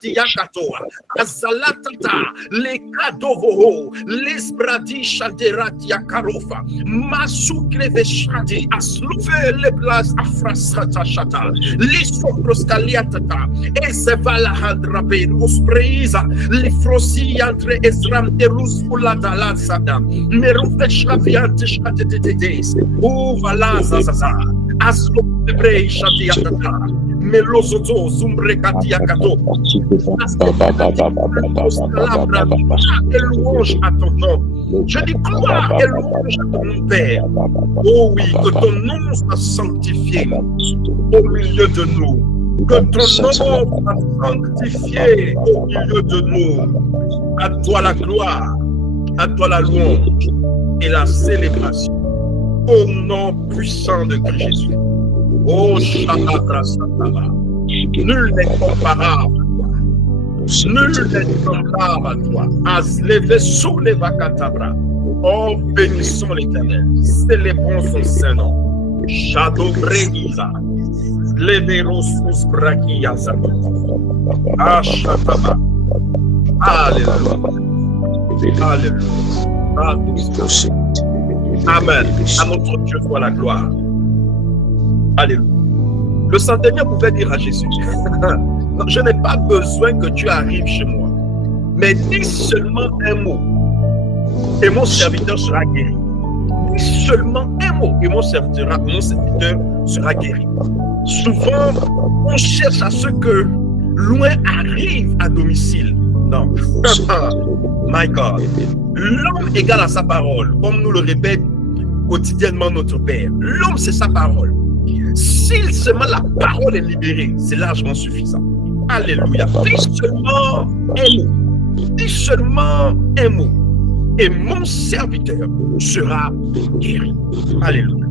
Tiakatoa, Azalatata, les Kadovo, les Bradi Shaderatia Karofa, Masukreveshadi, Asluve les Blas Afrasata Shata, les Soproskaliatata, Ezevala Hadrabe, Uspreza, les Frosi entre Ezram Terus Uladala Sada, Merufeshaviante Shatetetes, Uvala Zazaza, Aslo Ebrei Shadiatata. Melosoto, Zumbrekatiakato, louange à ton nom. Je dis gloire et louange à ton nom, Père. Oh oui, que ton nom soit sanctifié au milieu de nous. Que ton nom soit sanctifié au milieu de nous. À toi la gloire, à toi la louange et la célébration. Au nom puissant de Christ Jésus. Oh, Shabbat Sataba. Nul n'est comparable à toi. Nul n'est comparable à toi. Azleve sous les vacatabra. Oh, bénissons l'Éternel. Célébrons son Saint-Nom. Shadow Breniza. Leveros Brakia Zato. Ashataba. Alléluia. Alléluia. Amen. À notre Dieu soit la gloire. Alléluia. Le centenier pouvait dire à Jésus, non, je n'ai pas besoin que tu arrives chez moi, mais dis seulement un mot et mon serviteur sera guéri. Dis seulement un mot et mon serviteur sera guéri. Souvent, on cherche à ce que loin arrive à domicile. Non. My God. L'homme égale à sa parole, comme nous le répète quotidiennement notre Père. L'homme, c'est sa parole. Si seulement la parole est libérée, c'est largement suffisant. Alléluia. Dis seulement un mot. Dis seulement un mot. Et mon serviteur sera guéri. Alléluia.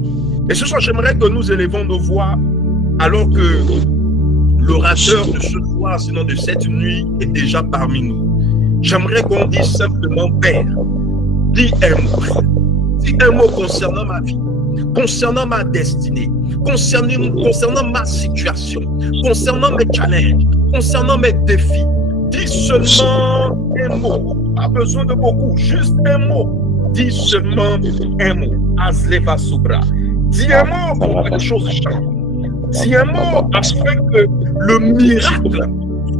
Et ce soir, j'aimerais que nous élevons nos voix alors que l'orateur de ce soir, sinon de cette nuit, est déjà parmi nous. J'aimerais qu'on dise simplement, Père, dis un mot. Dis un mot concernant ma vie, concernant ma destinée, concernant ma situation, concernant mes challenges, concernant mes défis. Dis seulement un mot. Pas besoin de beaucoup, juste un mot. Dis seulement un mot. Azleva Sobra. Dis un mot pour que les choses changent. Dis un mot afin que le miracle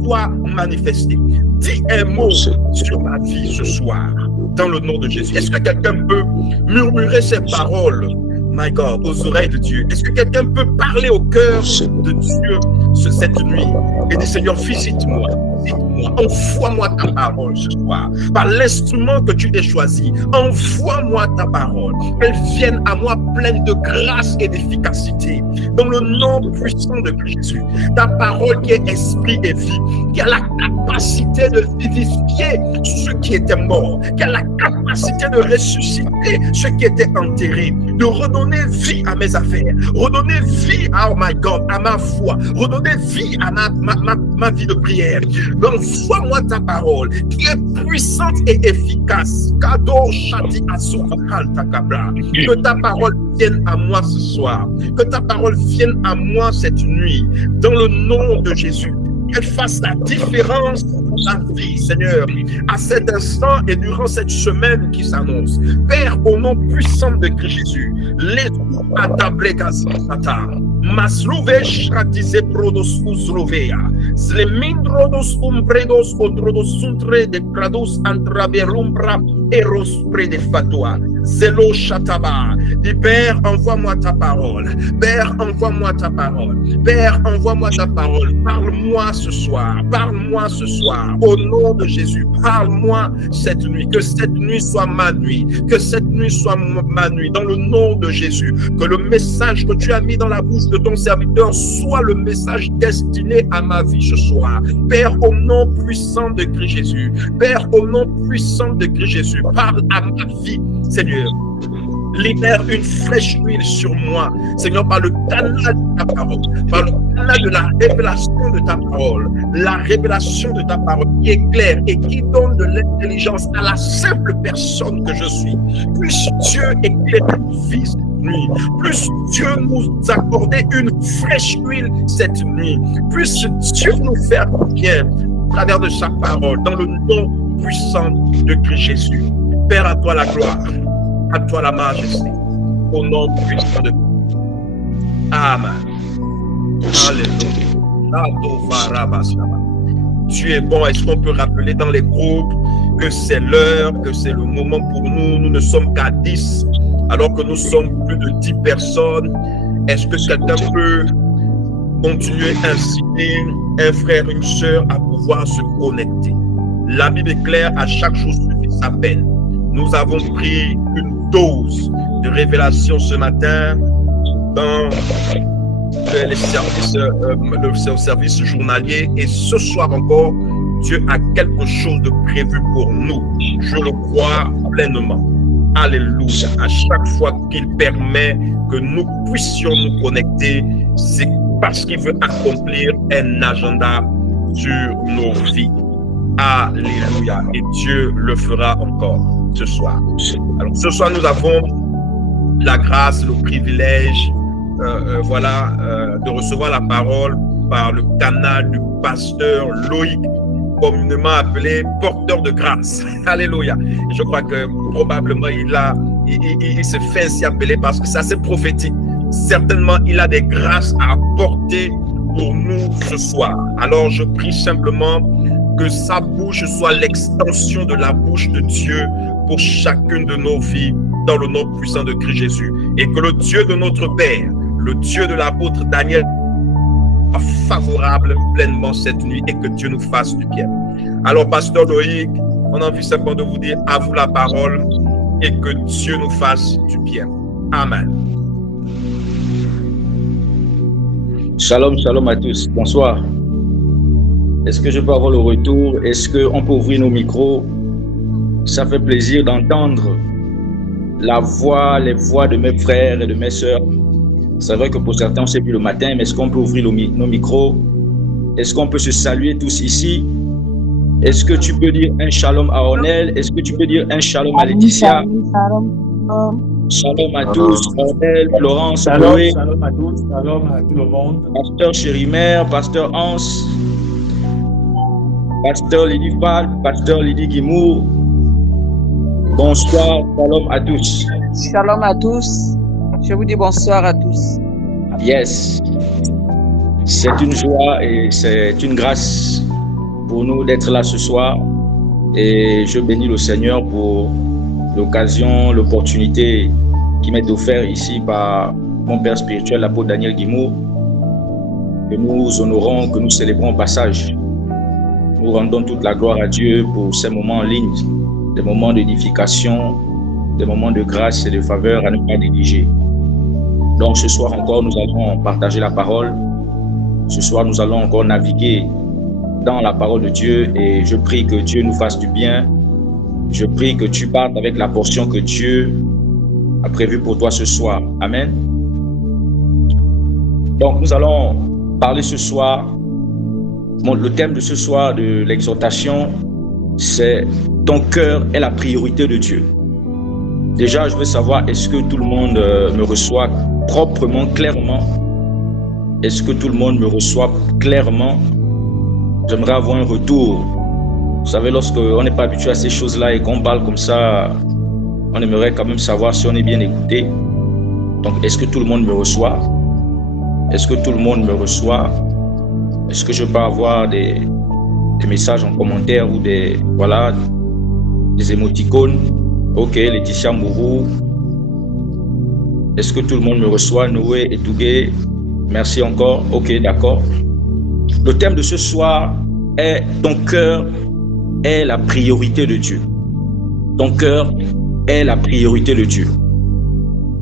soit manifesté. Dis un mot sur ma vie ce soir, dans le nom de Jésus. Est-ce que quelqu'un peut murmurer ces paroles, my God, aux oreilles de Dieu? Est-ce que quelqu'un peut parler au cœur de Dieu cette nuit et dire, Seigneur, visite-moi, envoie-moi ta parole ce soir, par l'instrument que tu as choisi, envoie-moi ta parole, qu'elle vienne à moi pleine de grâce et d'efficacité, dans le nom puissant de Jésus. Ta parole qui est esprit et vie, qui a la capacité de vivifier ceux qui étaient morts, qui a la capacité de ressusciter ceux qui étaient enterrés, de redonner vie à mes affaires, redonner vie à, oh my God, à ma foi, redonner vie à ma vie de prière. Donc, vois-moi ta parole qui est puissante et efficace. Que ta parole vienne à moi ce soir. Que ta parole vienne à moi cette nuit. Dans le nom de Jésus. Qu'elle fasse la différence dans ta vie, Seigneur, à cet instant et durant cette semaine qui s'annonce. Père, au nom puissant de Christ Jésus, les Masluve shratize prodos uslovea, Slemindrodos umbredos odrodos suntre de prados antraberumbra eros près de fatoi. Zelo Shataba. Dis, Père, envoie-moi ta parole. Père, envoie-moi ta parole. Père, envoie-moi ta parole. Parle-moi ce soir. Parle-moi ce soir. Au nom de Jésus, parle-moi cette nuit. Que cette nuit soit ma nuit. Que cette nuit soit ma nuit. Dans le nom de Jésus. Que le message que tu as mis dans la bouche de ton serviteur soit le message destiné à ma vie ce soir. Père, au nom puissant de Christ Jésus. Père, au nom puissant de Christ Jésus. Parle à ma vie, Seigneur. Libère une fraîche huile sur moi, Seigneur, par le canal de ta parole, par le canal de la révélation de ta parole, la révélation de ta parole qui éclaire et qui donne de l'intelligence à la simple personne que je suis. Puisse Dieu éclairer nos vies cette nuit, puisse Dieu nous accorder une fraîche huile cette nuit, puisse Dieu nous faire bien. travers de sa parole, dans le nom puissant de Christ Jésus. Père, à toi la gloire, à toi la majesté, au nom puissant de Christ. Amen. Alléluia. Dieu est bon. Est-ce qu'on peut rappeler dans les groupes que c'est l'heure, que c'est le moment pour nous? Nous ne sommes qu'à 10, alors que nous sommes plus de 10 personnes. Est-ce que quelqu'un peut continuer à inciter un frère, une sœur à pouvoir se connecter? La Bible est claire, à chaque chose suffit sa peine. Nous avons pris une dose de révélation ce matin dans les services, le service journalier, et ce soir encore, Dieu a quelque chose de prévu pour nous. Je le crois pleinement. Alléluia. À chaque fois qu'il permet que nous puissions nous connecter, c'est parce qu'il veut accomplir un agenda sur nos vies. Alléluia. Et Dieu le fera encore ce soir. Alors ce soir, nous avons la grâce, le privilège, de recevoir la parole par le canal du pasteur Loïc, communément appelé porteur de grâce. Alléluia. Et je crois que probablement il se fait ainsi appeler parce que c'est assez prophétique. Certainement, il a des grâces à apporter pour nous ce soir. Alors, je prie simplement que sa bouche soit l'extension de la bouche de Dieu pour chacune de nos vies, dans le nom puissant de Christ Jésus. Et que le Dieu de notre Père, le Dieu de l'apôtre Daniel, soit favorable pleinement cette nuit, et que Dieu nous fasse du bien. Alors, pasteur Loïc, on a envie simplement de vous dire à vous la parole, et que Dieu nous fasse du bien. Amen. Shalom, shalom à tous. Bonsoir. Est-ce que je peux avoir le retour? Est-ce qu'on peut ouvrir nos micros? Ça fait plaisir d'entendre les voix de mes frères et de mes sœurs. C'est vrai que pour certains, on s'est vu le matin, mais est-ce qu'on peut ouvrir nos micros? Est-ce qu'on peut se saluer tous ici? Est-ce que tu peux dire un shalom à Ornel? Est-ce que tu peux dire un shalom à Laetitia? Shalom à tous, Ornel, Florence, Chloé. Shalom à tous, shalom à tout le monde. Pasteur Chérimer, Pasteur Hans, Pasteur Lydie Fall, Pasteur Lydie Guimour. Bonsoir, shalom à tous. Shalom à tous. Je vous dis bonsoir à tous. Yes. C'est une joie et c'est une grâce pour nous d'être là ce soir. Et je bénis le Seigneur pour l'occasion, l'opportunité qui m'est offerte ici par mon père spirituel, l'apôtre Daniel Guimour, que nous honorons, que nous célébrons au passage. Nous rendons toute la gloire à Dieu pour ces moments en ligne, des moments d'édification, des moments de grâce et de faveur à ne pas négliger. Donc ce soir encore, nous allons partager la parole. Ce soir, nous allons encore naviguer dans la parole de Dieu, et je prie que Dieu nous fasse du bien. Je prie que tu partes avec la portion que Dieu a prévue pour toi ce soir. Amen. Donc nous allons parler ce soir. Le thème de ce soir de l'exhortation, c'est « Ton cœur est la priorité de Dieu ». Déjà, je veux savoir, est-ce que tout le monde me reçoit proprement, clairement? Est-ce que tout le monde me reçoit clairement? J'aimerais avoir un retour. Vous savez, lorsqu'on n'est pas habitué à ces choses-là et qu'on parle comme ça, on aimerait quand même savoir si on est bien écouté. Donc, est-ce que tout le monde me reçoit? Est-ce que tout le monde me reçoit? Est-ce que je peux avoir des messages en commentaire ou des émoticônes? Ok, Laetitia Mourou. Est-ce que tout le monde me reçoit? Noé et Tougué. Merci encore. Ok, d'accord. Le thème de ce soir est « Ton cœur est la priorité de Dieu ». Ton cœur est la priorité de Dieu.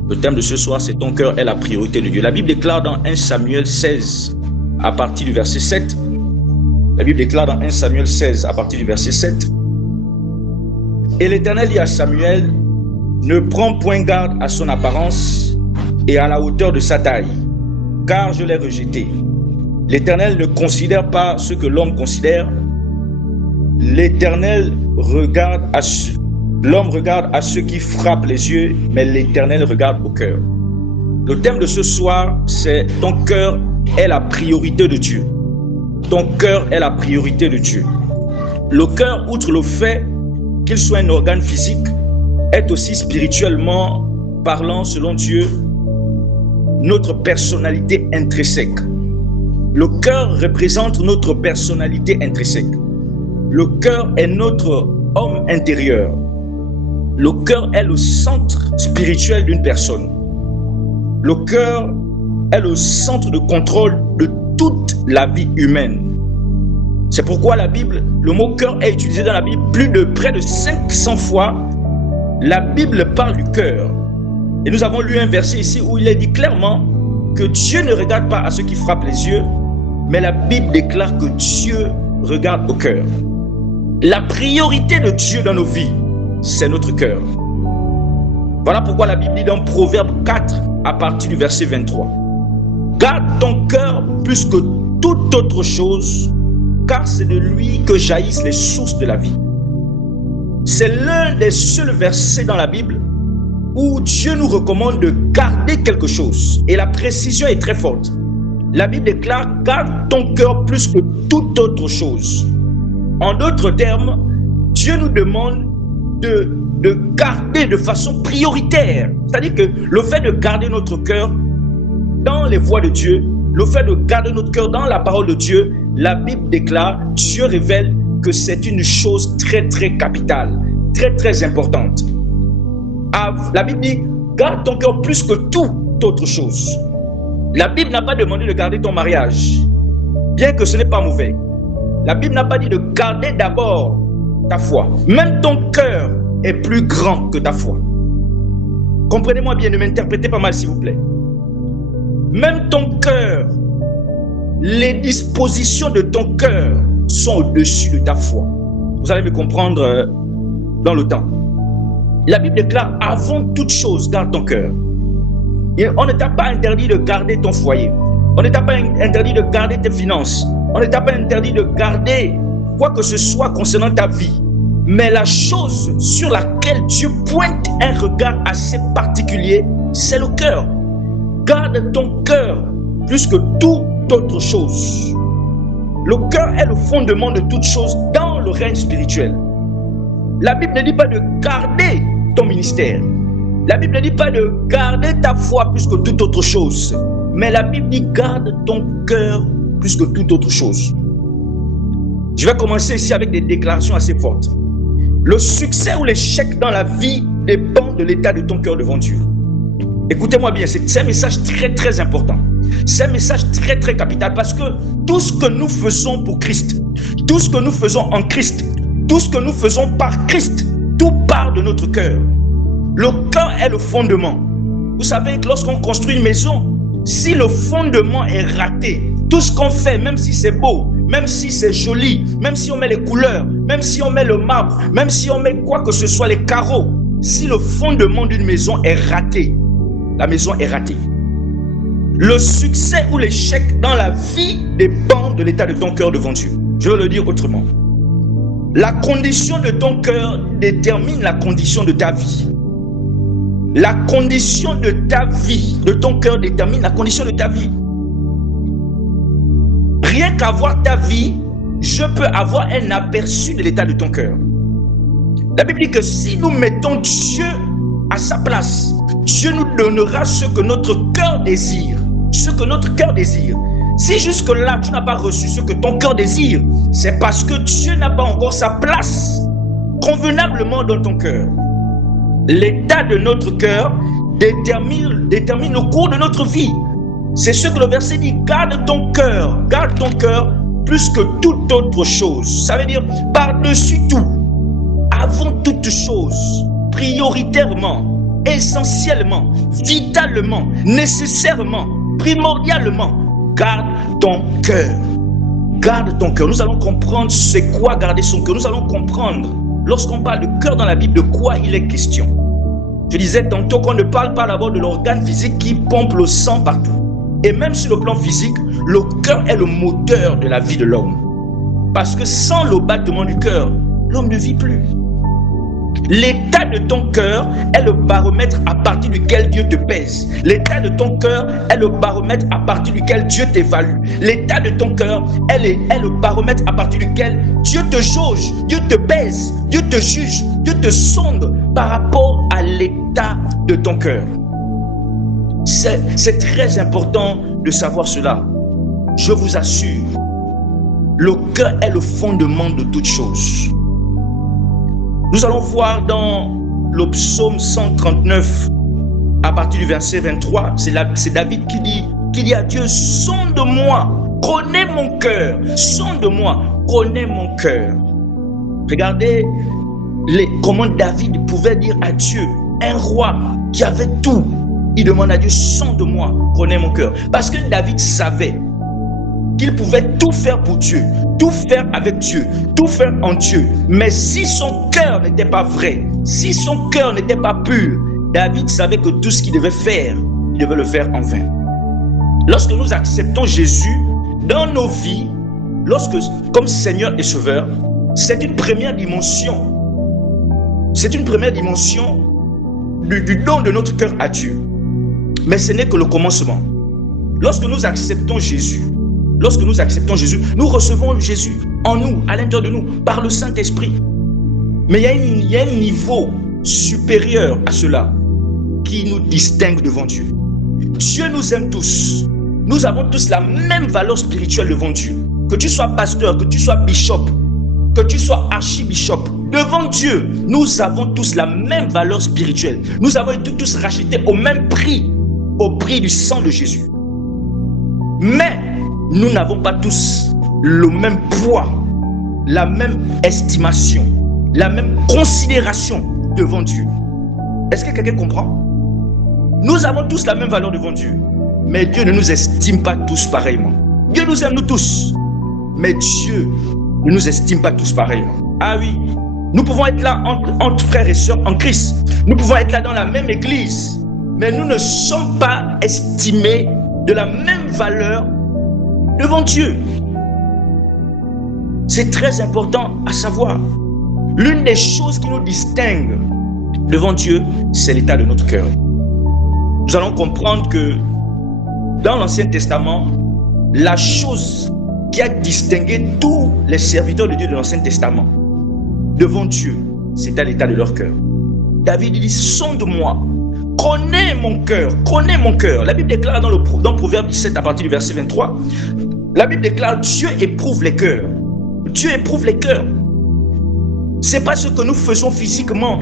Le thème de ce soir, c'est « Ton cœur est la priorité de Dieu ». La Bible déclare dans 1 Samuel 16, à partir du verset 7. La Bible déclare dans 1 Samuel 16, à partir du verset 7. Et l'Éternel dit à Samuel, ne prends point garde à son apparence et à la hauteur de sa taille, car je l'ai rejeté. L'Éternel ne considère pas ce que l'homme considère. L'Éternel regarde l'homme regarde à ce qui frappe les yeux, mais l'Éternel regarde au cœur. Le thème de ce soir, c'est ton cœur est la priorité de Dieu. Ton cœur est la priorité de Dieu. Le cœur, outre le fait qu'il soit un organe physique, est aussi spirituellement parlant, selon Dieu, notre personnalité intrinsèque. Le cœur représente notre personnalité intrinsèque. Le cœur est notre homme intérieur. Le cœur est le centre spirituel d'une personne. Le cœur est le centre de contrôle de toute la vie humaine. C'est pourquoi la Bible, le mot cœur est utilisé dans la Bible près de 500 fois. La Bible parle du cœur. Et nous avons lu un verset ici où il est dit clairement que Dieu ne regarde pas à ceux qui frappent les yeux, mais la Bible déclare que Dieu regarde au cœur. La priorité de Dieu dans nos vies, c'est notre cœur. Voilà pourquoi la Bible dit dans Proverbe 4, à partir du verset 23. Garde ton cœur plus que toute autre chose, car c'est de lui que jaillissent les sources de la vie. C'est l'un des seuls versets dans la Bible où Dieu nous recommande de garder quelque chose. Et la précision est très forte. La Bible déclare « Garde ton cœur plus que toute autre chose ». En d'autres termes, Dieu nous demande de garder de façon prioritaire. C'est-à-dire que le fait de garder notre cœur dans les voies de Dieu, le fait de garder notre cœur dans la parole de Dieu, la Bible déclare, Dieu révèle que c'est une chose très très capitale, très très importante. La Bible dit, garde ton cœur plus que toute autre chose. La Bible n'a pas demandé de garder ton mariage, bien que ce n'est pas mauvais. La Bible n'a pas dit de garder d'abord ta foi. Même ton cœur est plus grand que ta foi. Comprenez-moi bien, ne m'interprétez pas mal s'il vous plaît. Même ton cœur, les dispositions de ton cœur sont au-dessus de ta foi. Vous allez me comprendre dans le temps. La Bible déclare, avant toute chose, garde ton cœur. Et on ne t'a pas interdit de garder ton foyer. On ne t'a pas interdit de garder tes finances. On ne t'a pas interdit de garder quoi que ce soit concernant ta vie. Mais la chose sur laquelle Dieu pointe un regard assez particulier, c'est le cœur. Garde ton cœur plus que toute autre chose. Le cœur est le fondement de toute chose dans le règne spirituel. La Bible ne dit pas de garder ton ministère. La Bible ne dit pas de garder ta foi plus que toute autre chose. Mais la Bible dit garde ton cœur plus que toute autre chose. Je vais commencer ici avec des déclarations assez fortes. Le succès ou l'échec dans la vie dépend de l'état de ton cœur devant Dieu. Écoutez-moi bien, c'est un message très très important. C'est un message très très capital parce que tout ce que nous faisons pour Christ, tout ce que nous faisons en Christ, tout ce que nous faisons par Christ, tout part de notre cœur. Le cœur est le fondement. Vous savez que lorsqu'on construit une maison, si le fondement est raté, tout ce qu'on fait, même si c'est beau, même si c'est joli, même si on met les couleurs, même si on met le marbre, même si on met quoi que ce soit, les carreaux, si le fondement d'une maison est raté, la maison est ratée. Le succès ou l'échec dans la vie dépend de l'état de ton cœur devant Dieu. Je vais le dire autrement. La condition de ton cœur détermine la condition de ta vie. La condition de ta vie, de ton cœur détermine la condition de ta vie. Rien qu'avoir ta vie, je peux avoir un aperçu de l'état de ton cœur. La Bible dit que si nous mettons Dieu à sa place, Dieu nous donnera ce que notre cœur désire. Ce que notre cœur désire. Si jusque-là, tu n'as pas reçu ce que ton cœur désire, c'est parce que Dieu n'a pas encore sa place convenablement dans ton cœur. L'état de notre cœur détermine le cours de notre vie. C'est ce que le verset dit, garde ton cœur plus que toute autre chose. Ça veut dire par-dessus tout, avant toute chose, prioritairement, essentiellement, vitalement, nécessairement, primordialement, garde ton cœur. Garde ton cœur. Nous allons comprendre c'est quoi garder son cœur. Nous allons comprendre, lorsqu'on parle de cœur dans la Bible, de quoi il est question. Je disais tantôt qu'on ne parle pas d'abord de l'organe physique qui pompe le sang partout. Et même sur le plan physique, le cœur est le moteur de la vie de l'homme. Parce que sans le battement du cœur, l'homme ne vit plus. L'état de ton cœur est le baromètre à partir duquel Dieu te pèse. L'état de ton cœur est le baromètre à partir duquel Dieu t'évalue. L'état de ton cœur est le baromètre à partir duquel Dieu te jauge, Dieu te pèse, Dieu te juge, Dieu te sonde par rapport à l'état de ton cœur. C'est très important de savoir cela. Je vous assure, le cœur est le fondement de toute chose. Nous allons voir dans le psaume 139, à partir du verset 23, c'est David qui dit à Dieu, sonde-moi, connais mon cœur, sonde-moi, connais mon cœur. Regardez comment David pouvait dire à Dieu, un roi qui avait tout, il demande à Dieu, sonde-moi, connais mon cœur. Parce que David savait qu'il pouvait tout faire pour Dieu, tout faire avec Dieu, tout faire en Dieu. Mais si son cœur n'était pas vrai, si son cœur n'était pas pur, David savait que tout ce qu'il devait faire, il devait le faire en vain. Lorsque nous acceptons Jésus dans nos vies, comme Seigneur et Sauveur, c'est une première dimension. C'est une première dimension du don de notre cœur à Dieu. Mais ce n'est que le commencement. Lorsque nous acceptons Jésus, nous recevons Jésus en nous, à l'intérieur de nous, par le Saint-Esprit. Mais il y a un niveau supérieur à cela qui nous distingue devant Dieu. Dieu nous aime tous. Nous avons tous la même valeur spirituelle devant Dieu. Que tu sois pasteur, que tu sois bishop, que tu sois archibishop, devant Dieu, nous avons tous la même valeur spirituelle. Nous avons été tous rachetés au même prix, au prix du sang de Jésus. Mais nous n'avons pas tous le même poids, la même estimation, la même considération devant Dieu. Est-ce que quelqu'un comprend? Nous avons tous la même valeur devant Dieu, mais Dieu ne nous estime pas tous pareillement. Dieu nous aime nous tous, mais Dieu ne nous estime pas tous pareillement. Ah oui, nous pouvons être là entre frères et sœurs en Christ. Nous pouvons être là dans la même église, mais nous ne sommes pas estimés de la même valeur devant Dieu. C'est très important à savoir. L'une des choses qui nous distingue devant Dieu, c'est l'état de notre cœur. Nous allons comprendre que dans l'Ancien Testament, la chose qui a distingué tous les serviteurs de Dieu de l'Ancien Testament devant Dieu, c'était l'état de leur cœur. David dit, sonde-moi, connais mon cœur, connais mon cœur. La Bible déclare dans Proverbe 17 à partir du verset 23, la Bible déclare, Dieu éprouve les cœurs. Dieu éprouve les cœurs. Ce n'est pas ce que nous faisons physiquement.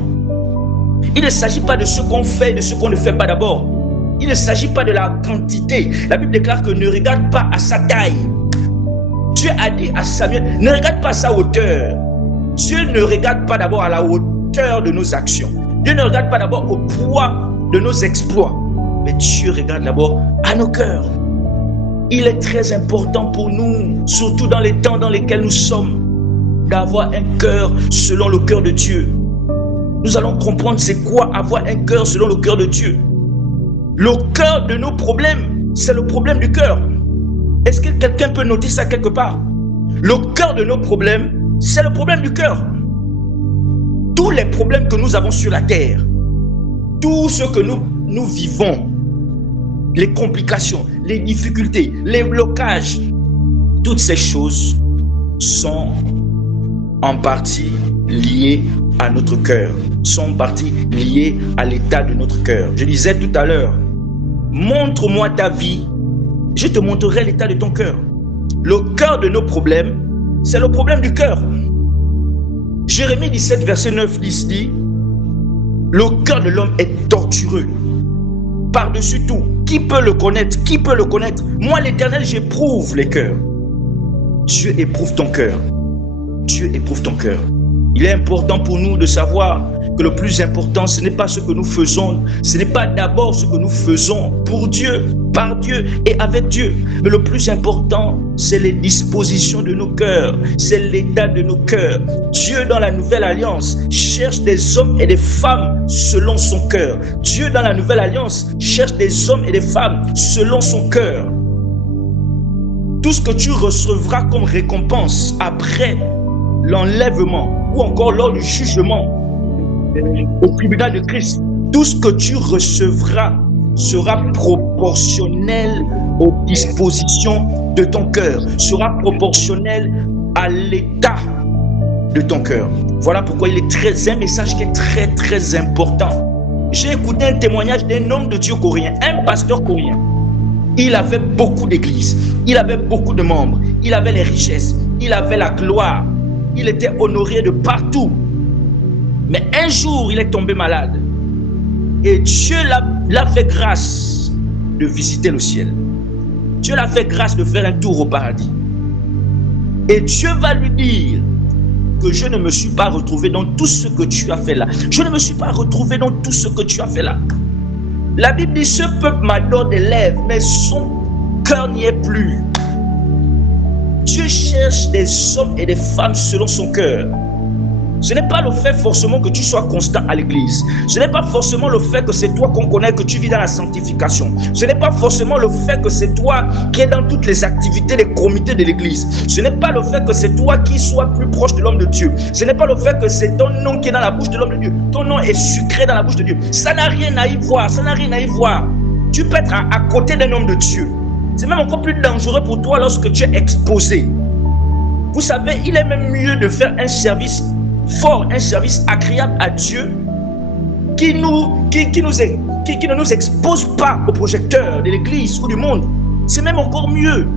Il ne s'agit pas de ce qu'on fait et de ce qu'on ne fait pas d'abord. Il ne s'agit pas de la quantité. La Bible déclare que ne regarde pas à sa taille. Dieu a dit à Samuel, ne regarde pas à sa hauteur. Dieu ne regarde pas d'abord à la hauteur de nos actions. Dieu ne regarde pas d'abord au poids de nos exploits. Mais Dieu regarde d'abord à nos cœurs. Il est très important pour nous, surtout dans les temps dans lesquels nous sommes, d'avoir un cœur selon le cœur de Dieu. Nous allons comprendre c'est quoi avoir un cœur selon le cœur de Dieu. Le cœur de nos problèmes, c'est le problème du cœur. Est-ce que quelqu'un peut noter ça quelque part? Le cœur de nos problèmes, c'est le problème du cœur. Tous les problèmes que nous avons sur la terre, tout ce que nous vivons, les complications, les difficultés, les blocages, toutes ces choses sont en partie liées à notre cœur, sont en partie liées à l'état de notre cœur. Je disais tout à l'heure, montre-moi ta vie, je te montrerai l'état de ton cœur. Le cœur de nos problèmes, c'est le problème du cœur. Jérémie 17, verset 9 dit, le cœur de l'homme est tortureux. Par-dessus tout, qui peut le connaître? Qui peut le connaître? Moi, l'Éternel, j'éprouve les cœurs. Dieu éprouve ton cœur. Dieu éprouve ton cœur. Il est important pour nous de savoir que le plus important, ce n'est pas ce que nous faisons, ce n'est pas d'abord ce que nous faisons pour Dieu, par Dieu et avec Dieu. Mais le plus important, c'est les dispositions de nos cœurs, c'est l'état de nos cœurs. Dieu, dans la Nouvelle Alliance, cherche des hommes et des femmes selon son cœur. Dieu, dans la Nouvelle Alliance, cherche des hommes et des femmes selon son cœur. Tout ce que tu recevras comme récompense après l'enlèvement ou encore lors du jugement au tribunal de Christ, tout ce que tu recevras sera proportionnel aux dispositions de ton cœur, sera proportionnel à l'état de ton cœur. Voilà pourquoi il est un message qui est très très important. J'ai écouté un témoignage d'un homme de Dieu coréen, un pasteur coréen. Il avait beaucoup d'églises, il avait beaucoup de membres, il avait les richesses, il avait la gloire, il était honoré de partout. Mais un jour, il est tombé malade. Et Dieu l'a fait grâce de visiter le ciel. Dieu l'a fait grâce de faire un tour au paradis. Et Dieu va lui dire que je ne me suis pas retrouvé dans tout ce que tu as fait là. Je ne me suis pas retrouvé dans tout ce que tu as fait là. La Bible dit, ce peuple m'adore des lèvres, mais son cœur n'y est plus. Dieu cherche des hommes et des femmes selon son cœur. Ce n'est pas le fait forcément que tu sois constant à l'église. Ce n'est pas forcément le fait que c'est toi qu'on connaît, que tu vis dans la sanctification. Ce n'est pas forcément le fait que c'est toi qui es dans toutes les activités des comités de l'église. Ce n'est pas le fait que c'est toi qui sois plus proche de l'homme de Dieu. Ce n'est pas le fait que c'est ton nom qui est dans la bouche de l'homme de Dieu. Ton nom est sucré dans la bouche de Dieu. Ça n'a rien à y voir. Ça n'a rien à y voir. Tu peux être à côté d'un homme de Dieu. C'est même encore plus dangereux pour toi lorsque tu es exposé. Vous savez, il est même mieux de faire un service fort, un service agréable à Dieu qui ne nous expose pas au projecteur de l'église ou du monde. C'est même encore mieux.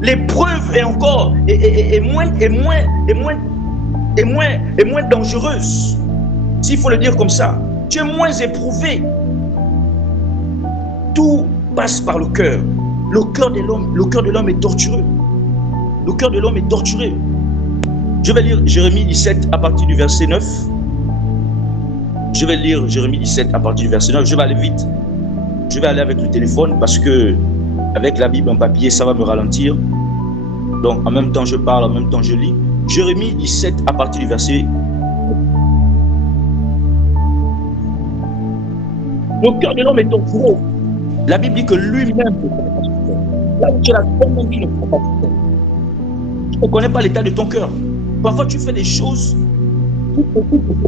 L'épreuve est encore moins dangereuse, s'il faut le dire comme ça. Tu es moins éprouvé. Tout passe par le cœur. Le cœur de l'homme est tortureux. Le cœur de l'homme est torturé. Je vais lire Jérémie 17 à partir du verset 9. Je vais lire Jérémie 17 à partir du verset 9. Je vais aller vite. Je vais aller avec le téléphone parce que avec la Bible en papier, ça va me ralentir. Donc en même temps je parle, en même temps je lis. Jérémie 17 à partir du verset 9. Le cœur de l'homme est torturé. La Bible dit que lui-même ne connaît pas son cœur. Là où tu es là, toi-même tu ne connais pas ton cœur. Tu ne connais pas l'état de ton cœur. Parfois, tu fais des choses pour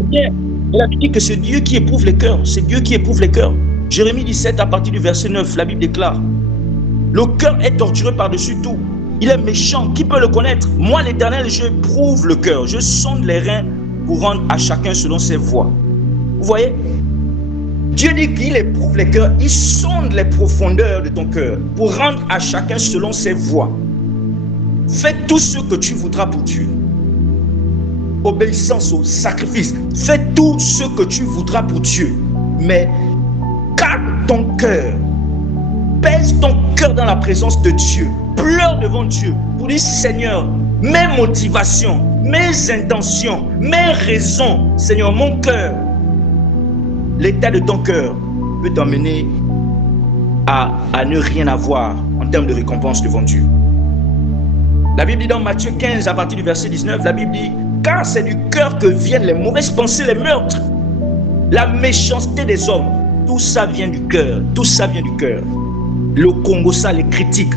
bien. Mais la Bible dit que c'est Dieu qui éprouve les cœurs. C'est Dieu qui éprouve les cœurs. Jérémie 17, à partir du verset 9, la Bible déclare: le cœur est torturé par-dessus tout. Il est méchant. Qui peut le connaître? Moi, l'Éternel, je prouve le cœur. Je sonde les reins pour rendre à chacun selon ses voies. Vous voyez? Dieu dit qu'il éprouve les cœurs. Il sonde les profondeurs de ton cœur pour rendre à chacun selon ses voies. Fais tout ce que tu voudras pour Dieu. Obéissance au sacrifice. Fais tout ce que tu voudras pour Dieu. Mais garde ton cœur. Pèse ton cœur dans la présence de Dieu. Pleure devant Dieu pour dire: Seigneur, mes motivations, mes intentions, mes raisons, Seigneur, mon cœur. L'état de ton cœur peut t'emmener à ne rien avoir en termes de récompense devant Dieu. La Bible dit dans Matthieu 15, à partir du verset 19, la Bible dit: car c'est du cœur que viennent les mauvaises pensées, les meurtres, la méchanceté des hommes. Tout ça vient du cœur. Tout ça vient du cœur. Le Congo, ça, les critiques,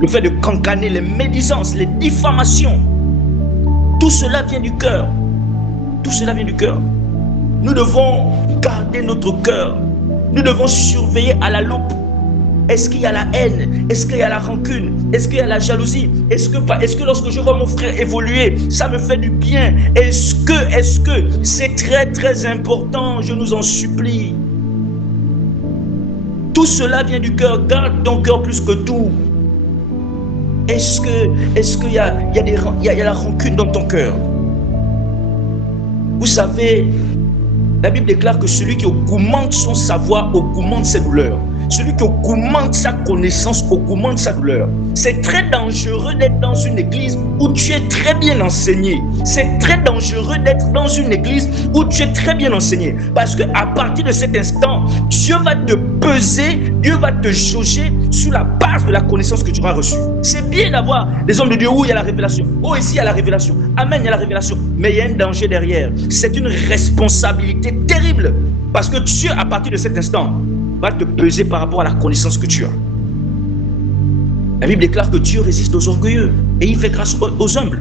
le fait de cancaner, les médisances, les diffamations. Tout cela vient du cœur. Tout cela vient du cœur. Nous devons garder notre cœur. Nous devons surveiller à la loupe. Est-ce qu'il y a la haine? Est-ce qu'il y a la rancune? Est-ce qu'il y a la jalousie? Est-ce que lorsque je vois mon frère évoluer, ça me fait du bien? Est-ce que c'est très très important? Je nous en supplie. Tout cela vient du cœur. Garde ton cœur plus que tout. Est-ce qu'il y a la rancune dans ton cœur? Vous savez, la Bible déclare que celui qui augmente son savoir augmente ses douleurs. Celui qui augmente sa connaissance augmente sa douleur. C'est très dangereux d'être dans une église où tu es très bien enseigné. C'est très dangereux d'être dans une église où tu es très bien enseigné. Parce qu'à partir de cet instant, Dieu va te peser, Dieu va te jauger sur la base de la connaissance que tu auras reçue. C'est bien d'avoir des hommes de Dieu où il y a la révélation. Oh, ici il y a la révélation. Amen, il y a la révélation. Mais il y a un danger derrière. C'est une responsabilité terrible. Parce que Dieu, à partir de cet instant, va te peser par rapport à la connaissance que tu as. La Bible déclare que Dieu résiste aux orgueilleux et il fait grâce aux humbles.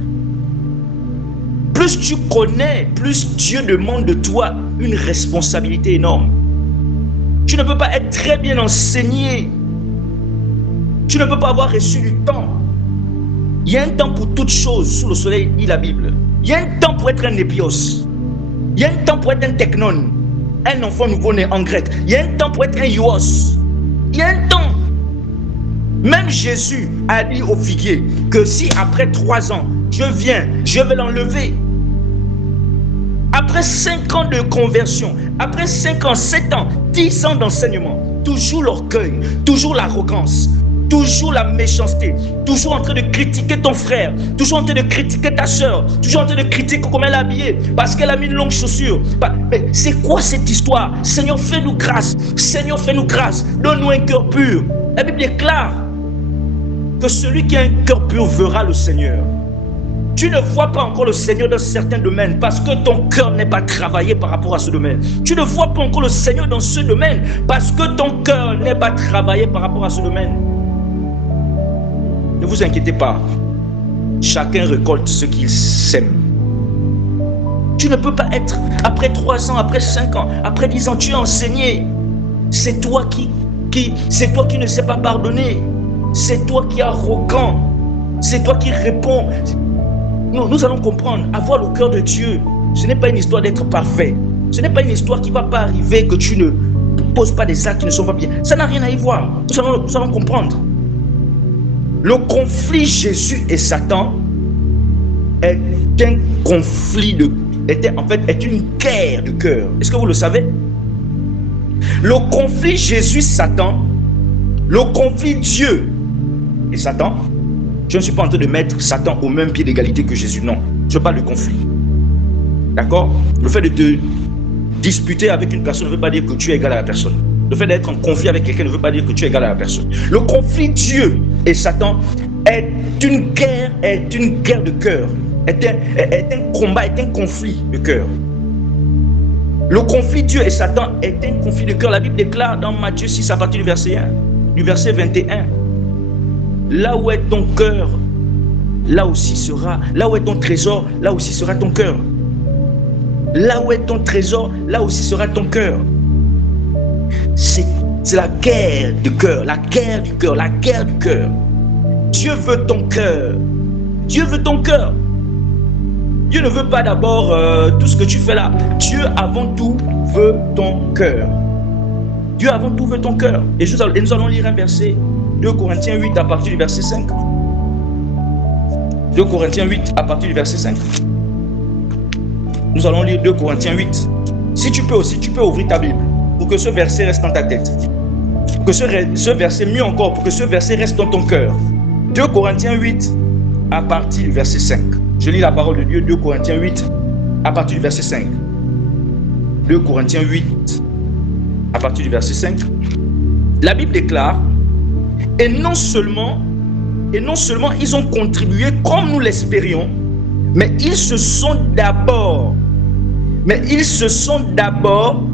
plus tu connais, plus Dieu demande de toi une responsabilité énorme. Tu ne peux pas être très bien enseigné. Tu ne peux pas avoir reçu du temps. Il y a un temps pour toutes choses sous le soleil, dit la Bible. Il y a un temps pour être un épios. Il y a un temps pour être un technon, un enfant nouveau-né en grec. Il y a un temps pour être un ios. Il y a un temps. Même Jésus a dit au figuier que si après 3 ans, je viens, je vais l'enlever. Après 5 ans de conversion, après 5 ans, 7 ans, 10 ans d'enseignement, toujours l'orgueil, toujours l'arrogance, toujours la méchanceté, toujours en train de critiquer ton frère, toujours en train de critiquer ta soeur, toujours en train de critiquer comment elle est habillée, parce qu'elle a mis une longue chaussure. Mais c'est quoi cette histoire? Seigneur, fais-nous grâce. Seigneur, fais-nous grâce. Donne-nous un cœur pur. La Bible déclare que celui qui a un cœur pur verra le Seigneur. Tu ne vois pas encore le Seigneur dans certains domaines parce que ton cœur n'est pas travaillé par rapport à ce domaine. Tu ne vois pas encore le Seigneur dans ce domaine parce que ton cœur n'est pas travaillé par rapport à ce domaine. Ne vous inquiétez pas. Chacun récolte ce qu'il sème. Tu ne peux pas être, après 3 ans, après 5 ans, après 10 ans, tu as enseigné. C'est toi c'est toi qui ne sais pas pardonner. C'est toi qui es arrogant. C'est toi qui réponds. Non, nous allons comprendre. Avoir le cœur de Dieu, ce n'est pas une histoire d'être parfait. Ce n'est pas une histoire qui ne va pas arriver que tu ne poses pas des actes qui ne sont pas bien. Ça n'a rien à y voir. Nous allons comprendre. Le conflit Jésus et Satan est un conflit est une guerre de cœur. Est-ce que vous le savez? Le conflit Jésus-Satan, le conflit Dieu et Satan, je ne suis pas en train de mettre Satan au même pied d'égalité que Jésus, non. Je parle de conflit. D'accord? Le fait de te disputer avec une personne ne veut pas dire que tu es égal à la personne. Le fait d'être en conflit avec quelqu'un ne veut pas dire que tu es égal à la personne. Le conflit Dieu et Satan est une guerre de cœur, est un combat, est un conflit de cœur. Le conflit Dieu et Satan est un conflit de cœur. La Bible déclare dans Matthieu 6 à partir du verset 1, du verset 21. Là où est ton cœur, là aussi sera, là où est ton trésor, là aussi sera ton cœur. Là où est ton trésor, là aussi sera ton cœur. C'est la guerre du cœur, la guerre du cœur, la guerre du cœur. Dieu veut ton cœur. Dieu veut ton cœur. Dieu ne veut pas d'abord tout ce que tu fais là. Dieu avant tout veut ton cœur. Dieu avant tout veut ton cœur. Et nous allons lire un verset, 2 Corinthiens 8 à partir du verset 5. 2 Corinthiens 8 à partir du verset 5. Nous allons lire 2 Corinthiens 8. Si tu peux aussi, tu peux ouvrir ta Bible pour que ce verset reste dans ta tête. Pour que ce verset, mieux encore, pour que ce verset reste dans ton cœur. 2 Corinthiens 8 à partir du verset 5. Je lis la parole de Dieu, 2 Corinthiens 8 à partir du verset 5. 2 Corinthiens 8 à partir du verset 5. La Bible déclare, et non seulement ils ont contribué comme nous l'espérions, mais ils se sont d'abord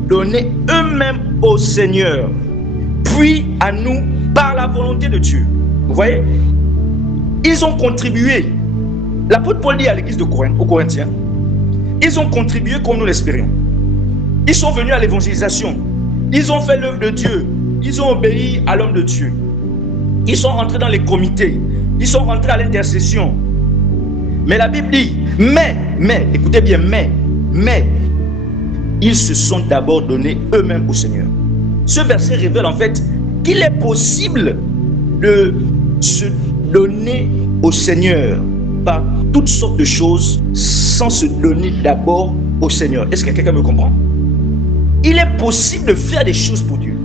donnés eux-mêmes au Seigneur, puis à nous par la volonté de Dieu. Vous voyez? Ils ont contribué. L'apôtre Paul dit à l'église de Corinthe, aux Corinthiens, ils ont contribué comme nous l'espérions. Ils sont venus à l'évangélisation. Ils ont fait l'œuvre de Dieu. Ils ont obéi à l'homme de Dieu. Ils sont rentrés dans les comités. Ils sont rentrés à l'intercession. Mais la Bible dit, mais, écoutez bien, mais, ils se sont d'abord donnés eux-mêmes au Seigneur. Ce verset révèle en fait qu'il est possible de se donner au Seigneur par toutes sortes de choses sans se donner d'abord au Seigneur. Est-ce que quelqu'un me comprend? Il est possible de faire des choses pour Dieu.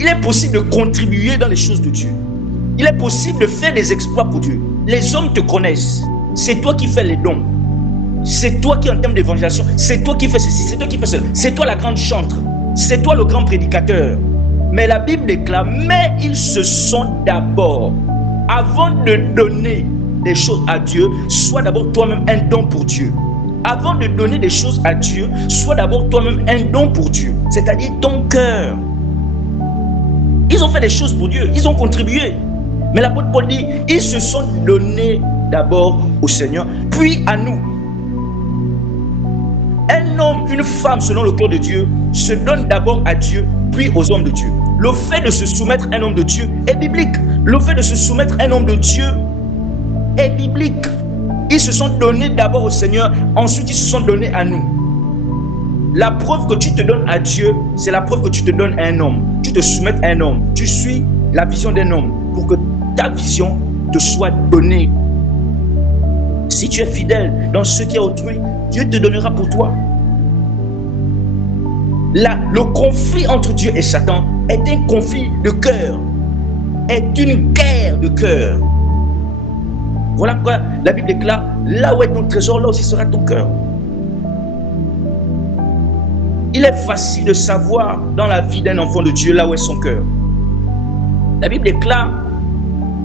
Il est possible de contribuer dans les choses de Dieu. Il est possible de faire des exploits pour Dieu. Les hommes te connaissent. C'est toi qui fais les dons. C'est toi qui en termes d'évangélisation, c'est toi qui fais ceci, c'est toi qui fais cela. C'est toi la grande chantre. C'est toi le grand prédicateur. Mais la Bible déclare, mais ils se sont d'abord, avant de donner des choses à Dieu, sois d'abord toi-même un don pour Dieu. Avant de donner des choses à Dieu, sois d'abord toi-même un don pour Dieu. C'est-à-dire ton cœur. Ils ont fait des choses pour Dieu, ils ont contribué. Mais l'apôtre Paul dit, ils se sont donnés d'abord au Seigneur, puis à nous. qu'une femme selon le cœur de Dieu se donne d'abord à Dieu, puis aux hommes de Dieu. Le fait de se soumettre à un homme de Dieu est biblique. Le fait de se soumettre à un homme de Dieu est biblique. Ils se sont donnés d'abord au Seigneur, ensuite ils se sont donnés à nous. La preuve que tu te donnes à Dieu, c'est la preuve que tu te donnes à un homme. Tu te soumets à un homme. Tu suis la vision d'un homme pour que ta vision te soit donnée. Si tu es fidèle dans ce qui est autrui, Dieu te donnera pour toi. Le conflit entre Dieu et Satan est un conflit de cœur, est une guerre de cœur. Voilà pourquoi la Bible déclare, là où est ton trésor, là aussi sera ton cœur. Il est facile de savoir dans la vie d'un enfant de Dieu là où est son cœur. La Bible déclare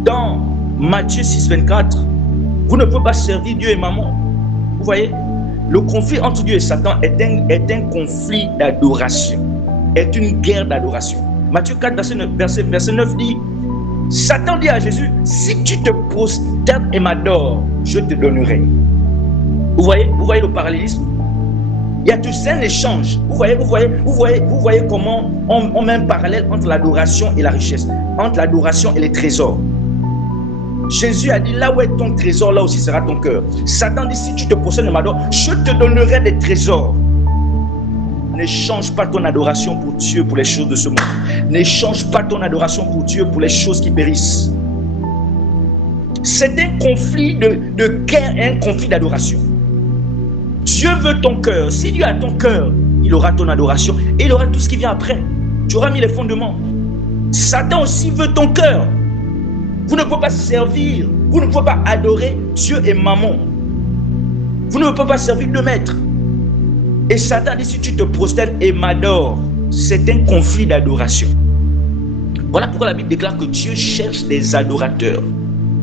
dans Matthieu 6, 24, vous ne pouvez pas servir Dieu et maman. Vous voyez, le conflit entre Dieu et Satan est un conflit d'adoration, est une guerre d'adoration. Matthieu 4, verset 9 dit, Satan dit à Jésus, si tu te prosternes et m'adores, je te donnerai. Vous voyez le parallélisme? Il y a tout un échange. Vous voyez comment on met un parallèle entre l'adoration et la richesse, entre l'adoration et les trésors. Jésus a dit, là où est ton trésor, là aussi sera ton cœur. Satan dit, si tu te prosternes et m'adores, je te donnerai des trésors. N'échange pas ton adoration pour Dieu pour les choses de ce monde. N'échange pas ton adoration pour Dieu pour les choses qui périssent. C'est un conflit de guerre et un conflit d'adoration. Dieu veut ton cœur. Si Dieu a ton cœur, il aura ton adoration et il aura tout ce qui vient après. Tu auras mis les fondements. Satan aussi veut ton cœur. Vous ne pouvez pas servir, vous ne pouvez pas adorer Dieu et maman. Vous ne pouvez pas servir deux maîtres. Et Satan dit, si tu te prosternes et m'adores, c'est un conflit d'adoration. Voilà pourquoi la Bible déclare que Dieu cherche des adorateurs.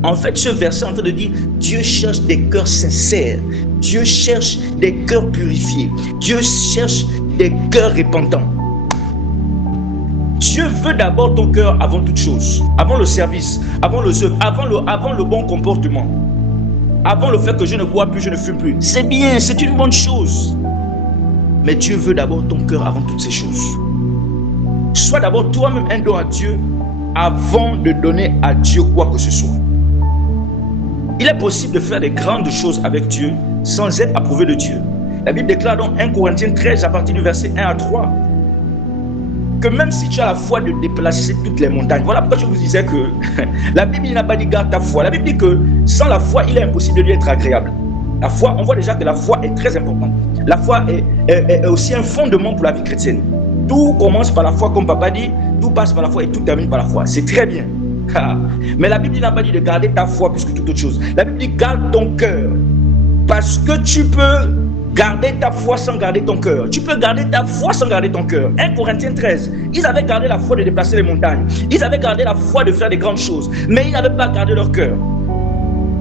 En fait, ce verset est en train de dire, Dieu cherche des cœurs sincères. Dieu cherche des cœurs purifiés. Dieu cherche des cœurs repentants. Dieu veut d'abord ton cœur avant toute chose, avant le service, avant les œuvres, avant le bon comportement, avant le fait que je ne bois plus, je ne fume plus. C'est bien, c'est une bonne chose. Mais Dieu veut d'abord ton cœur avant toutes ces choses. Sois d'abord toi-même un don à Dieu avant de donner à Dieu quoi que ce soit. Il est possible de faire des grandes choses avec Dieu sans être approuvé de Dieu. La Bible déclare dans 1 Corinthiens 13 à partir du verset 1 à 3 que même si tu as la foi de déplacer toutes les montagnes, voilà pourquoi je vous disais que la Bible n'a pas dit garde ta foi. La Bible dit que sans la foi, il est impossible de lui être agréable. La foi, on voit déjà que la foi est très importante. La foi est aussi un fondement pour la vie chrétienne. Tout commence par la foi, comme papa dit, tout passe par la foi et tout termine par la foi. C'est très bien. Mais la Bible n'a pas dit de garder ta foi plus que toute autre chose. La Bible dit garde ton cœur. Parce que tu peux garder ta foi sans garder ton cœur. Tu peux garder ta foi sans garder ton cœur. 1 Corinthiens 13, ils avaient gardé la foi de déplacer les montagnes. Ils avaient gardé la foi de faire des grandes choses. Mais ils n'avaient pas gardé leur cœur.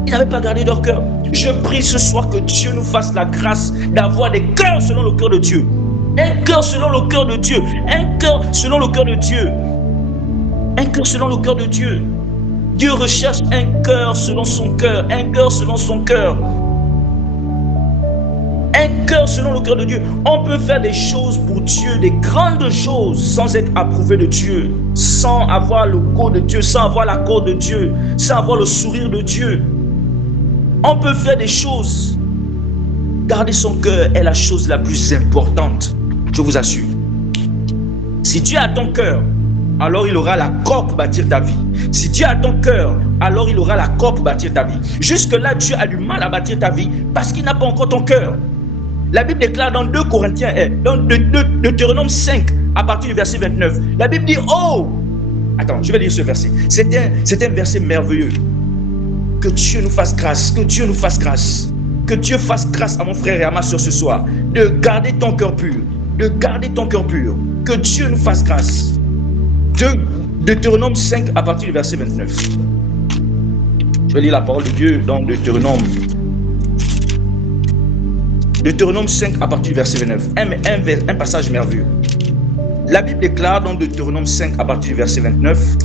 Ils n'avaient pas gardé leur cœur. Je prie ce soir que Dieu nous fasse la grâce d'avoir des cœurs selon le cœur de Dieu. Un cœur selon le cœur de Dieu. Un cœur selon le cœur de Dieu. Un cœur selon le cœur de Dieu. Dieu recherche un cœur selon son cœur. Un cœur selon son cœur. Un cœur selon le cœur de Dieu. On peut faire des choses pour Dieu, des grandes choses, sans être approuvé de Dieu, sans avoir le go de Dieu, sans avoir l'accord de Dieu, sans avoir le sourire de Dieu. On peut faire des choses. Garder son cœur est la chose la plus importante, je vous assure. Si Dieu a ton cœur, alors il aura l'accord pour bâtir ta vie. Si Dieu a ton cœur, alors il aura l'accord pour bâtir ta vie. Jusque-là, Dieu a du mal à bâtir ta vie parce qu'il n'a pas encore ton cœur. La Bible déclare dans 2 Corinthiens, dans Deutéronome 5, à partir du verset 29, la Bible dit, oh, attends, je vais lire ce verset. C'est un verset merveilleux. Que Dieu nous fasse grâce, que Dieu nous fasse grâce. Que Dieu fasse grâce à mon frère et à ma soeur ce soir, de garder ton cœur pur, de garder ton cœur pur. Que Dieu nous fasse grâce. Deutéronome 5, à partir du verset 29. Je vais lire la parole de Dieu dans Deutéronome 5 à partir du verset 29. Un passage merveilleux. La Bible déclare dans Deutéronome 5 à partir du verset 29.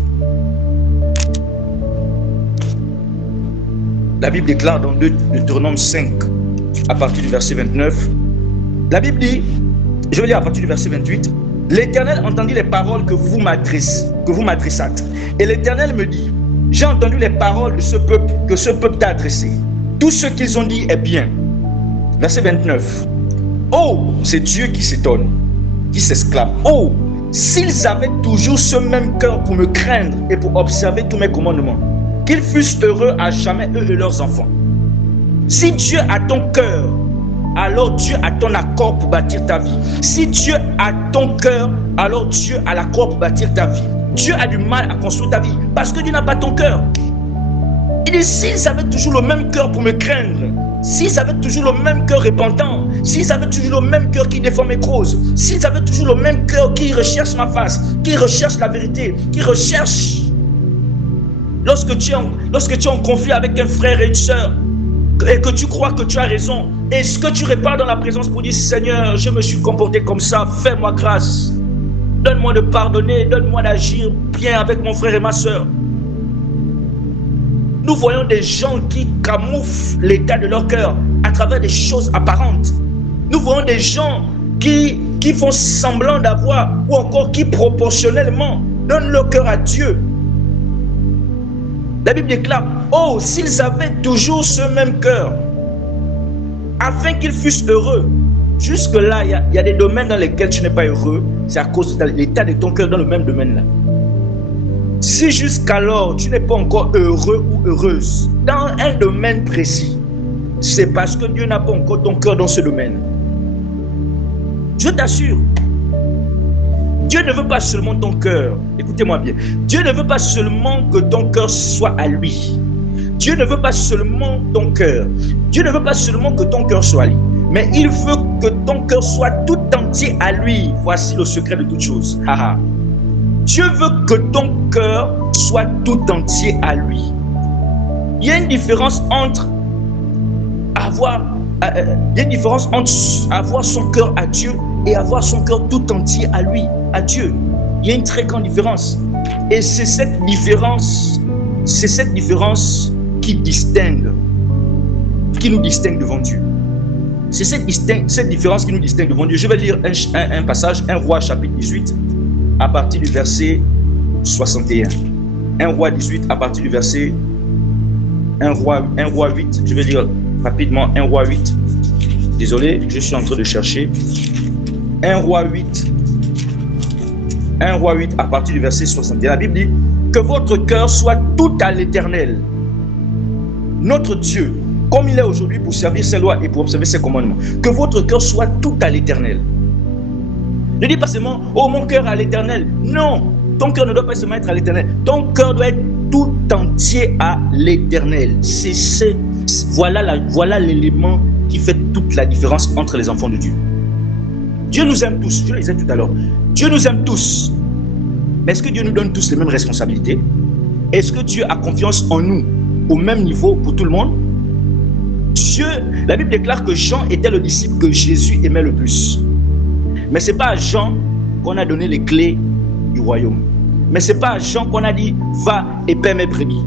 La Bible déclare dans Deutéronome 5 à partir du verset 29. La Bible dit, Je vais lire à partir du verset 28. L'Éternel entendit les paroles que vous m'adressâtes. Et l'Éternel me dit, j'ai entendu les paroles de ce peuple que ce peuple t'a adressé. Tout ce qu'ils ont dit est bien. Verset 29. Oh, c'est Dieu qui s'étonne, qui s'exclame. Oh, s'ils avaient toujours ce même cœur pour me craindre et pour observer tous mes commandements, qu'ils fussent heureux à jamais, eux et leurs enfants. Si Dieu a ton cœur, alors Dieu a ton accord pour bâtir ta vie. Si Dieu a ton cœur, alors Dieu a l'accord pour bâtir ta vie. Dieu a du mal à construire ta vie parce que Dieu n'a pas ton cœur. Il dit, s'ils avaient toujours le même cœur pour me craindre, s'ils avaient toujours le même cœur repentant, s'ils avaient toujours le même cœur qui défend mes causes, s'ils avaient toujours le même cœur qui recherche ma face, qui recherche la vérité, qui recherche... Lorsque tu es en conflit avec un frère et une sœur, et que tu crois que tu as raison, est-ce que tu repars dans la présence pour dire, Seigneur, je me suis comporté comme ça, fais-moi grâce, donne-moi de pardonner, donne-moi d'agir bien avec mon frère et ma sœur. Nous voyons des gens qui camouflent l'état de leur cœur à travers des choses apparentes. Nous voyons des gens qui font semblant d'avoir, ou encore qui proportionnellement donnent leur cœur à Dieu. La Bible déclare, oh, s'ils avaient toujours ce même cœur, afin qu'ils fussent heureux. Jusque-là, il y a des domaines dans lesquels tu n'es pas heureux, c'est à cause de l'état de ton cœur dans le même domaine-là. Si jusqu'alors tu n'es pas encore heureux ou heureuse dans un domaine précis, c'est parce que Dieu n'a pas encore ton cœur dans ce domaine. Je t'assure, Dieu ne veut pas seulement ton cœur. Écoutez-moi bien. Dieu ne veut pas seulement que ton cœur soit à lui. Dieu ne veut pas seulement ton cœur. Dieu ne veut pas seulement que ton cœur soit à lui. Mais il veut que ton cœur soit tout entier à lui. Voici le secret de toute chose. Dieu veut que ton cœur soit tout entier à lui. Il y a une différence entre avoir son cœur à Dieu et avoir son cœur tout entier à lui, à Dieu. Il y a une très grande différence. Et c'est cette différence qui nous distingue devant Dieu. C'est cette différence qui nous distingue devant Dieu. Je vais lire un passage, 1 Roi chapitre 18, à partir du verset 61. 1 Roi 18, à partir du verset 1 Roi 8. Je vais lire rapidement 1 Roi 8. Désolé, je suis en train de chercher. 1 Roi 8 à partir du verset 61. La Bible dit que votre cœur soit tout à l'Éternel, notre Dieu, comme il est aujourd'hui pour servir ses lois et pour observer ses commandements. Que votre cœur soit tout à l'Éternel. Ne dis pas seulement, oh mon cœur à l'Éternel. Non, ton cœur ne doit pas seulement être à l'Éternel. Ton cœur doit être tout entier à l'Éternel. Voilà l'élément qui fait toute la différence entre les enfants de Dieu. Dieu nous aime tous, je le disais tout à l'heure. Dieu nous aime tous. Mais est-ce que Dieu nous donne tous les mêmes responsabilités? Est-ce que Dieu a confiance en nous au même niveau pour tout le monde? La Bible déclare que Jean était le disciple que Jésus aimait le plus. Mais ce n'est pas à Jean qu'on a donné les clés du royaume. Mais ce n'est pas à Jean qu'on a dit va et paie mes brebis.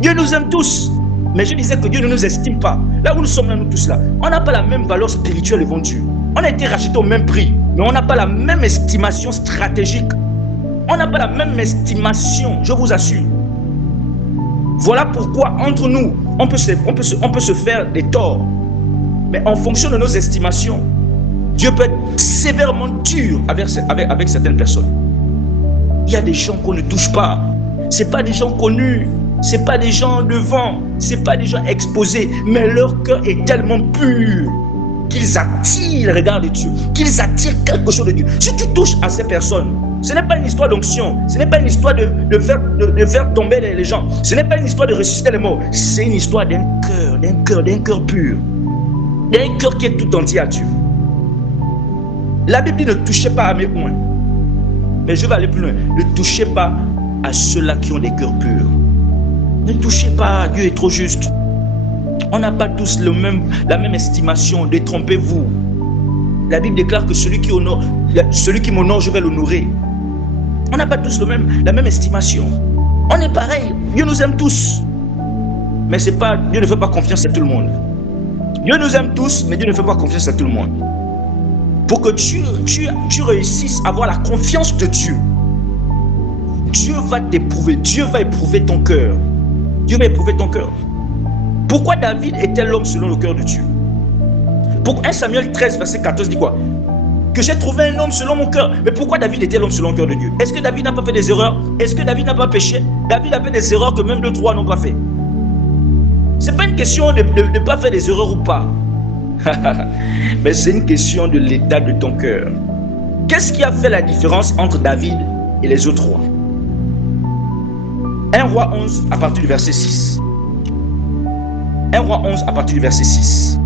Dieu nous aime tous. Mais je disais que Dieu ne nous estime pas. Là où nous sommes là, nous tous là, on n'a pas la même valeur spirituelle devant Dieu. On a été rachetés au même prix, mais on n'a pas la même estimation stratégique. On n'a pas la même estimation, je vous assure. Voilà pourquoi entre nous, on peut se faire des torts. Mais en fonction de nos estimations, Dieu peut être sévèrement dur avec certaines personnes. Il y a des gens qu'on ne touche pas. Ce n'est pas des gens connus. Ce n'est pas des gens devant. Ce n'est pas des gens exposés. Mais leur cœur est tellement pur qu'ils attirent le regard de Dieu. Qu'ils attirent quelque chose de Dieu. Si tu touches à ces personnes, ce n'est pas une histoire d'onction. Ce n'est pas une histoire de faire tomber les gens. Ce n'est pas une histoire de ressusciter les morts. C'est une histoire d'un cœur pur. D'un cœur qui est tout entier à Dieu. La Bible dit ne touchez pas à mes poings. Mais je vais aller plus loin. Ne touchez pas à ceux-là qui ont des cœurs purs. Ne touchez pas, Dieu est trop juste. On n'a pas tous la même estimation. Détrompez-vous. La Bible déclare que celui qui m'honore, je vais l'honorer. On n'a pas tous la même estimation. On est pareil. Dieu nous aime tous. Mais Dieu ne fait pas confiance à tout le monde. Dieu nous aime tous, mais Dieu ne fait pas confiance à tout le monde. pour que tu réussisses à avoir la confiance de Dieu. Dieu va t'éprouver, Dieu va éprouver ton cœur. Dieu va éprouver ton cœur. Pourquoi David était l'homme selon le cœur de Dieu? Pour 1 Samuel 13, verset 14 dit quoi? Que j'ai trouvé un homme selon mon cœur. Mais pourquoi David était l'homme selon le cœur de Dieu? Est-ce que David n'a pas fait des erreurs? Est-ce que David n'a pas péché? David a fait des erreurs que même 2-3 n'ont pas fait. Ce n'est pas une question de ne pas faire des erreurs ou pas. Mais c'est une question de l'état de ton cœur. Qu'est-ce qui a fait la différence entre David et les autres rois? 1 roi 11 à partir du verset 6. 1 roi 11 à partir du verset 6.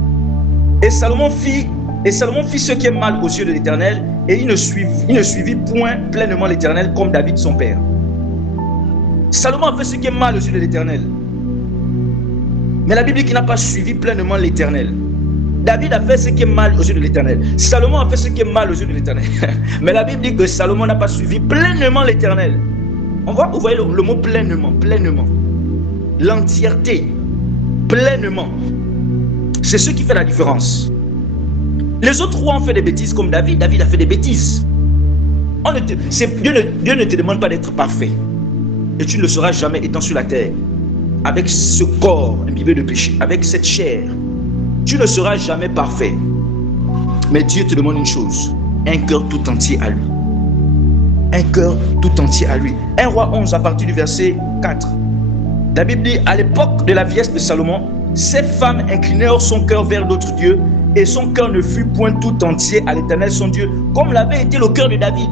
Et Salomon fit ce qui est mal aux yeux de l'Éternel, et il ne suivit point pleinement l'Éternel comme David son père. Salomon a fait ce qui est mal aux yeux de l'Éternel. Mais la Bible dit qu'il n'a pas suivi pleinement l'Éternel. David a fait ce qui est mal aux yeux de l'Éternel. Salomon a fait ce qui est mal aux yeux de l'Éternel. Mais la Bible dit que Salomon n'a pas suivi pleinement l'Éternel. Vous voyez le mot pleinement, pleinement. L'entièreté, pleinement. C'est ce qui fait la différence. Les autres rois ont fait des bêtises comme David. David a fait des bêtises. Dieu ne te demande pas d'être parfait. Et tu ne le seras jamais étant sur la terre. Avec ce corps imbibé de péché, avec cette chair. Tu ne seras jamais parfait. Mais Dieu te demande une chose. Un cœur tout entier à lui. Un cœur tout entier à lui. 1 roi 11 à partir du verset 4. La Bible dit, à l'époque de la vieillesse de Salomon, ces femmes inclinèrent son cœur vers d'autres dieux, et son cœur ne fut point tout entier à l'Éternel son Dieu, comme l'avait été le cœur de David.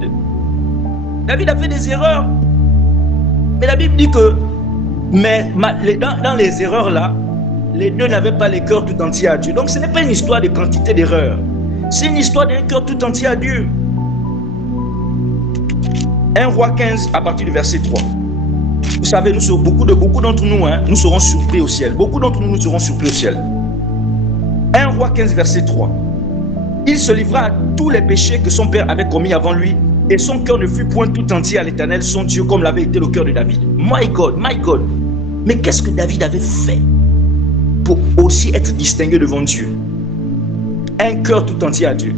David a fait des erreurs. Mais la Bible dit que dans les erreurs là, les deux n'avaient pas les cœurs tout entiers à Dieu. Donc ce n'est pas une histoire de quantité d'erreurs. C'est une histoire d'un cœur tout entier à Dieu. 1 roi 15 à partir du verset 3. Vous savez, beaucoup d'entre nous, nous serons surpris au ciel. Beaucoup d'entre nous serons surpris au ciel. 1 roi 15 verset 3. Il se livra à tous les péchés que son père avait commis avant lui, et son cœur ne fut point tout entier à l'Éternel, son Dieu, comme l'avait été le cœur de David. My God, my God. Mais qu'est-ce que David avait fait pour aussi être distingué devant Dieu? Un cœur tout entier à Dieu.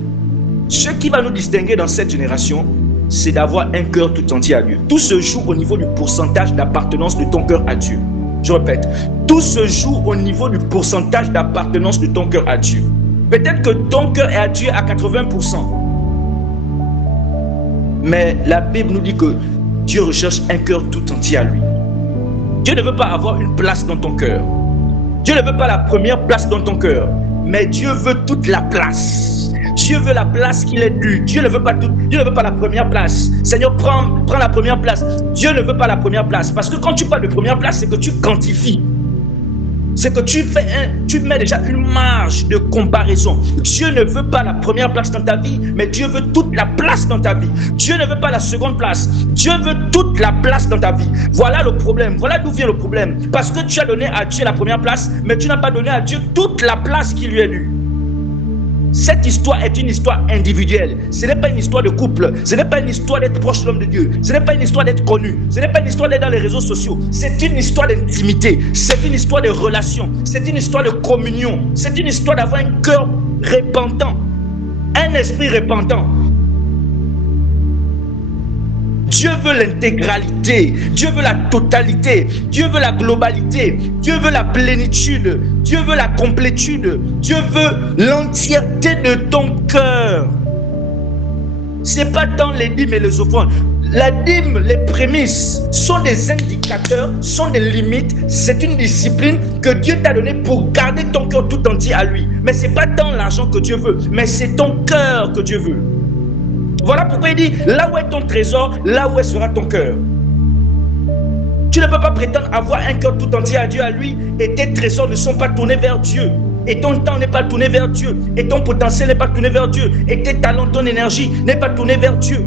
Ce qui va nous distinguer dans cette génération, c'est d'avoir un cœur tout entier à Dieu. Tout se joue au niveau du pourcentage d'appartenance de ton cœur à Dieu. Je répète, tout se joue au niveau du pourcentage d'appartenance de ton cœur à Dieu. Peut-être que ton cœur est à Dieu à 80%. Mais la Bible nous dit que Dieu recherche un cœur tout entier à lui. Dieu ne veut pas avoir une place dans ton cœur. Dieu ne veut pas la première place dans ton cœur. Mais Dieu veut toute la place. Dieu veut la place qu'il est due. Dieu ne veut pas la première place. Seigneur, prends la première place. Dieu ne veut pas la première place. Parce que quand tu parles de première place, c'est que tu quantifies. C'est que tu mets déjà une marge de comparaison. Dieu ne veut pas la première place dans ta vie, mais Dieu veut toute la place dans ta vie. Dieu ne veut pas la seconde place. Dieu veut toute la place dans ta vie. Voilà le problème. Voilà d'où vient le problème. Parce que tu as donné à Dieu la première place, mais tu n'as pas donné à Dieu toute la place qui lui est due. Cette histoire est une histoire individuelle. Ce n'est pas une histoire de couple. Ce n'est pas une histoire d'être proche de l'homme de Dieu. Ce n'est pas une histoire d'être connu. Ce n'est pas une histoire d'être dans les réseaux sociaux. C'est une histoire d'intimité. C'est une histoire de relation. C'est une histoire de communion. C'est une histoire d'avoir un cœur repentant. Un esprit repentant. Dieu veut l'intégralité, Dieu veut la totalité, Dieu veut la globalité, Dieu veut la plénitude, Dieu veut la complétude, Dieu veut l'entièreté de ton cœur. Ce n'est pas tant les dîmes et les offrandes. La dîme, les prémices sont des indicateurs, sont des limites. C'est une discipline que Dieu t'a donnée pour garder ton cœur tout entier à lui. Mais ce n'est pas tant l'argent que Dieu veut, mais c'est ton cœur que Dieu veut. Voilà pourquoi il dit, là où est ton trésor, là où sera ton cœur. Tu ne peux pas prétendre avoir un cœur tout entier à Dieu à lui et tes trésors ne sont pas tournés vers Dieu. Et ton temps n'est pas tourné vers Dieu. Et ton potentiel n'est pas tourné vers Dieu. Et tes talents, ton énergie n'est pas tourné vers Dieu.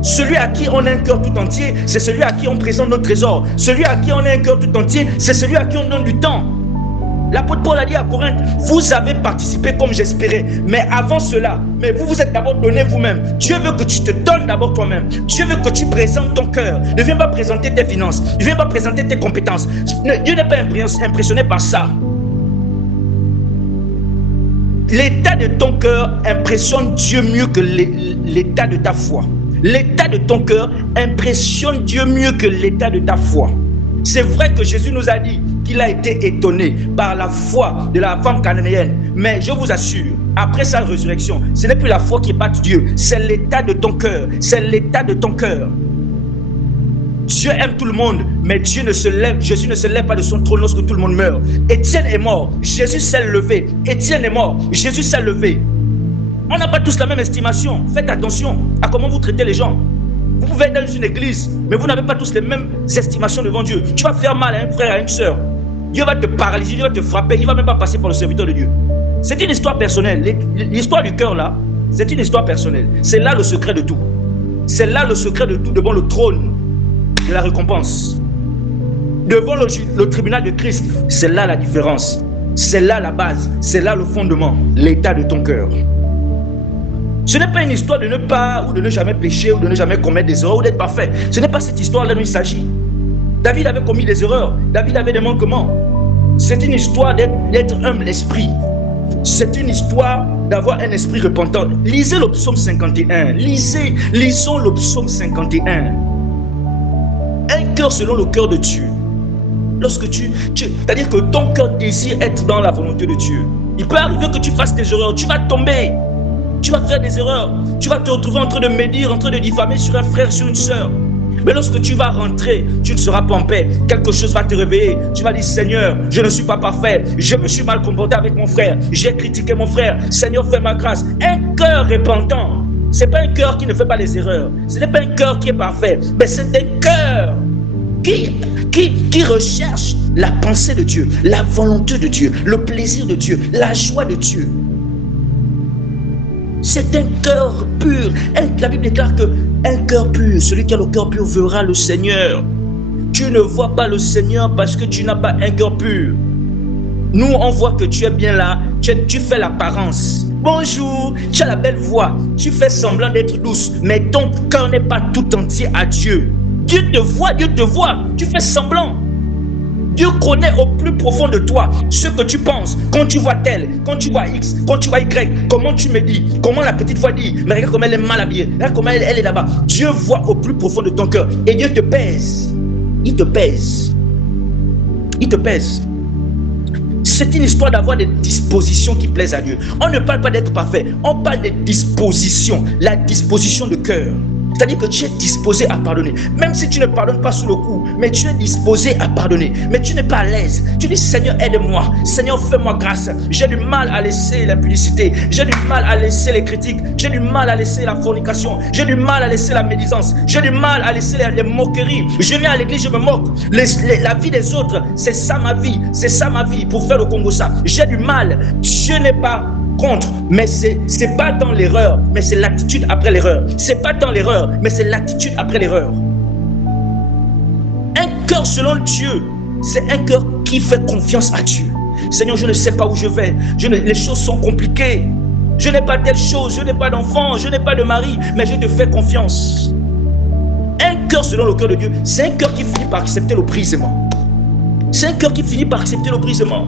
Celui à qui on a un cœur tout entier, c'est celui à qui on présente nos trésors. Celui à qui on a un cœur tout entier, c'est celui à qui on donne du temps. L'apôtre Paul a dit à Corinthe, vous avez participé comme j'espérais, mais avant cela, mais vous vous êtes d'abord donné vous-même. Dieu veut que tu te donnes d'abord toi-même. Dieu veut que tu présentes ton cœur. Ne viens pas présenter tes finances, ne viens pas présenter tes Dieu n'est pas impressionné par ça. l'état de ton cœur impressionne Dieu mieux que l'état de ta foi. L'état de ton cœur impressionne Dieu mieux que l'état de ta foi. C'est vrai que Jésus nous a dit qu'il a été étonné par la foi de la femme cananéenne. Mais je vous assure, après sa résurrection, ce n'est plus la foi qui bat Dieu, c'est l'état de ton cœur. C'est l'état de ton cœur. Dieu aime tout le monde, mais Jésus ne se lève pas de son trône lorsque tout le monde meurt. Étienne est mort, Jésus s'est levé. Étienne est mort, Jésus s'est levé. On n'a pas tous la même estimation. Faites attention à comment vous traitez les gens. Vous pouvez être dans une église, mais vous n'avez pas tous les mêmes estimations devant Dieu. Tu vas faire mal à un frère, à une soeur. Dieu va te paralyser, Dieu va te frapper. Il ne va même pas passer par le serviteur de Dieu. C'est une histoire personnelle. L'histoire du cœur là, c'est une histoire personnelle. C'est là le secret de tout. C'est là le secret de tout devant le trône de la récompense. Devant le tribunal de Christ, c'est là la différence. C'est là la base. C'est là le fondement. L'état de ton cœur. Ce n'est pas une histoire de ne pas ou de ne jamais pécher ou de ne jamais commettre des erreurs ou d'être parfait. Ce n'est pas cette histoire-là dont il s'agit. David avait commis des erreurs. David avait des manquements. C'est une histoire d'être humble l'esprit. C'est une histoire d'avoir un esprit repentant. Lisez le psaume 51. Lisons le psaume 51. Un cœur selon le cœur de Dieu. Lorsque c'est-à-dire que ton cœur désire être dans la volonté de Dieu. Il peut arriver que tu fasses des erreurs. Tu vas tomber. Tu vas faire des erreurs. Tu vas te retrouver en train de médire, en train de diffamer sur un frère, sur une sœur. Mais lorsque tu vas rentrer, tu ne seras pas en paix. Quelque chose va te réveiller. Tu vas dire, Seigneur, je ne suis pas parfait. Je me suis mal comporté avec mon frère. J'ai critiqué mon frère. Seigneur, fais ma grâce. Un cœur repentant. Ce n'est pas un cœur qui ne fait pas les erreurs. Ce n'est pas un cœur qui est parfait. Mais c'est un cœur qui recherche la pensée de Dieu, la volonté de Dieu, le plaisir de Dieu, la joie de Dieu. C'est un cœur pur. La Bible déclare qu'un cœur pur, celui qui a le cœur pur verra le Seigneur. Tu ne vois pas le Seigneur parce que tu n'as pas un cœur pur. Nous, on voit que tu es bien là, tu fais l'apparence. Bonjour, tu as la belle voix, tu fais semblant d'être douce, mais ton cœur n'est pas tout entier à Dieu. Dieu te voit, tu fais semblant. Dieu connaît au plus profond de toi ce que tu penses. Quand tu vois tel, quand tu vois X, quand tu vois Y, comment tu me dis, comment la petite voix dit, mais regarde comment elle est mal habillée, regarde comment elle est là-bas. Dieu voit au plus profond de ton cœur et Dieu te pèse. Il te pèse. Il te pèse. C'est une histoire d'avoir des dispositions qui plaisent à Dieu. On ne parle pas d'être parfait, on parle de disposition, la disposition de cœur. C'est-à-dire que tu es disposé à pardonner. Même si tu ne pardonnes pas sous le coup, mais tu es disposé à pardonner. Mais tu n'es pas à l'aise. Tu dis, Seigneur, aide-moi. Seigneur, fais-moi grâce. J'ai du mal à laisser l'impudicité. J'ai du mal à laisser les critiques. J'ai du mal à laisser la fornication. J'ai du mal à laisser la médisance. J'ai du mal à laisser les moqueries. Je viens à l'église, je me moque. La vie des autres, c'est ça ma vie. C'est ça ma vie pour faire le Congo ça. J'ai du mal. Dieu n'est pas contre, mais c'est pas dans l'erreur, mais c'est l'attitude après l'erreur. C'est pas dans l'erreur, mais c'est l'attitude après l'erreur. Un cœur selon Dieu, c'est un cœur qui fait confiance à Dieu. Seigneur, je ne sais pas où je vais. Les choses sont compliquées. Je n'ai pas telle chose, je n'ai pas d'enfant, je n'ai pas de mari, mais je te fais confiance. Un cœur selon le cœur de Dieu, c'est un cœur qui finit par accepter le brisement. C'est un cœur qui finit par accepter le brisement.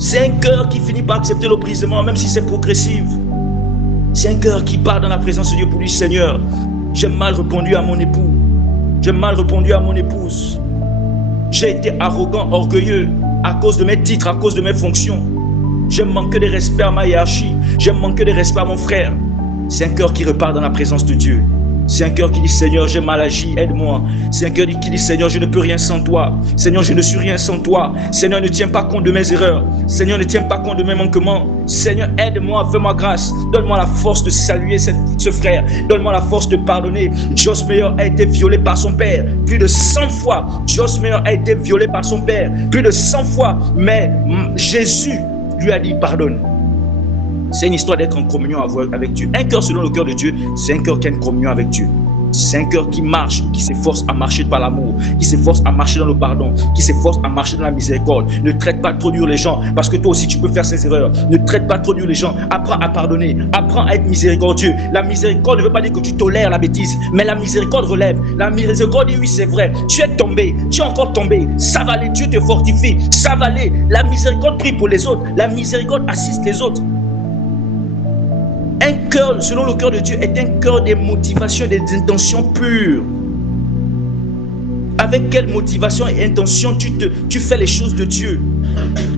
C'est un cœur qui finit par accepter le brisement, même si c'est progressif. C'est un cœur qui part dans la présence de Dieu pour dire, Seigneur, j'ai mal répondu à mon époux. J'ai mal répondu à mon épouse. J'ai été arrogant, orgueilleux à cause de mes titres, à cause de mes fonctions. J'ai manqué de respect à ma hiérarchie. J'ai manqué de respect à mon frère. C'est un cœur qui repart dans la présence de Dieu. C'est un cœur qui dit, Seigneur, j'ai mal agi, aide-moi. C'est un cœur qui dit, Seigneur, je ne peux rien sans toi. Seigneur, je ne suis rien sans toi. Seigneur, ne tiens pas compte de mes erreurs. Seigneur, ne tiens pas compte de mes manquements. Seigneur, aide-moi, fais-moi grâce. Donne-moi la force de saluer ce frère. Donne-moi la force de pardonner. Joss Meyer a été violé par son père. Plus de 100 fois. Joss Meyer a été violé par son père. Plus de 100 fois. Mais Jésus lui a dit, pardonne. C'est une histoire d'être en communion avec Dieu. Un cœur selon le cœur de Dieu, c'est un cœur qui a une communion avec Dieu. C'est un cœur qui marche, qui s'efforce à marcher par l'amour, qui s'efforce à marcher dans le pardon, qui s'efforce à marcher dans la miséricorde. Ne traite pas trop dur les gens, parce que toi aussi tu peux faire ces erreurs. Ne traite pas trop dur les gens. Apprends à pardonner, apprends à être miséricordieux. La miséricorde ne veut pas dire que tu tolères la bêtise, mais la miséricorde relève. La miséricorde dit oui, c'est vrai, tu es tombé, tu es encore tombé, ça va aller, Dieu te fortifie, ça va aller. La miséricorde prie pour les autres, la miséricorde assiste les autres. Un cœur, selon le cœur de Dieu, est un cœur des motivations et des intentions pures. Avec quelle motivation et intention tu fais les choses de Dieu?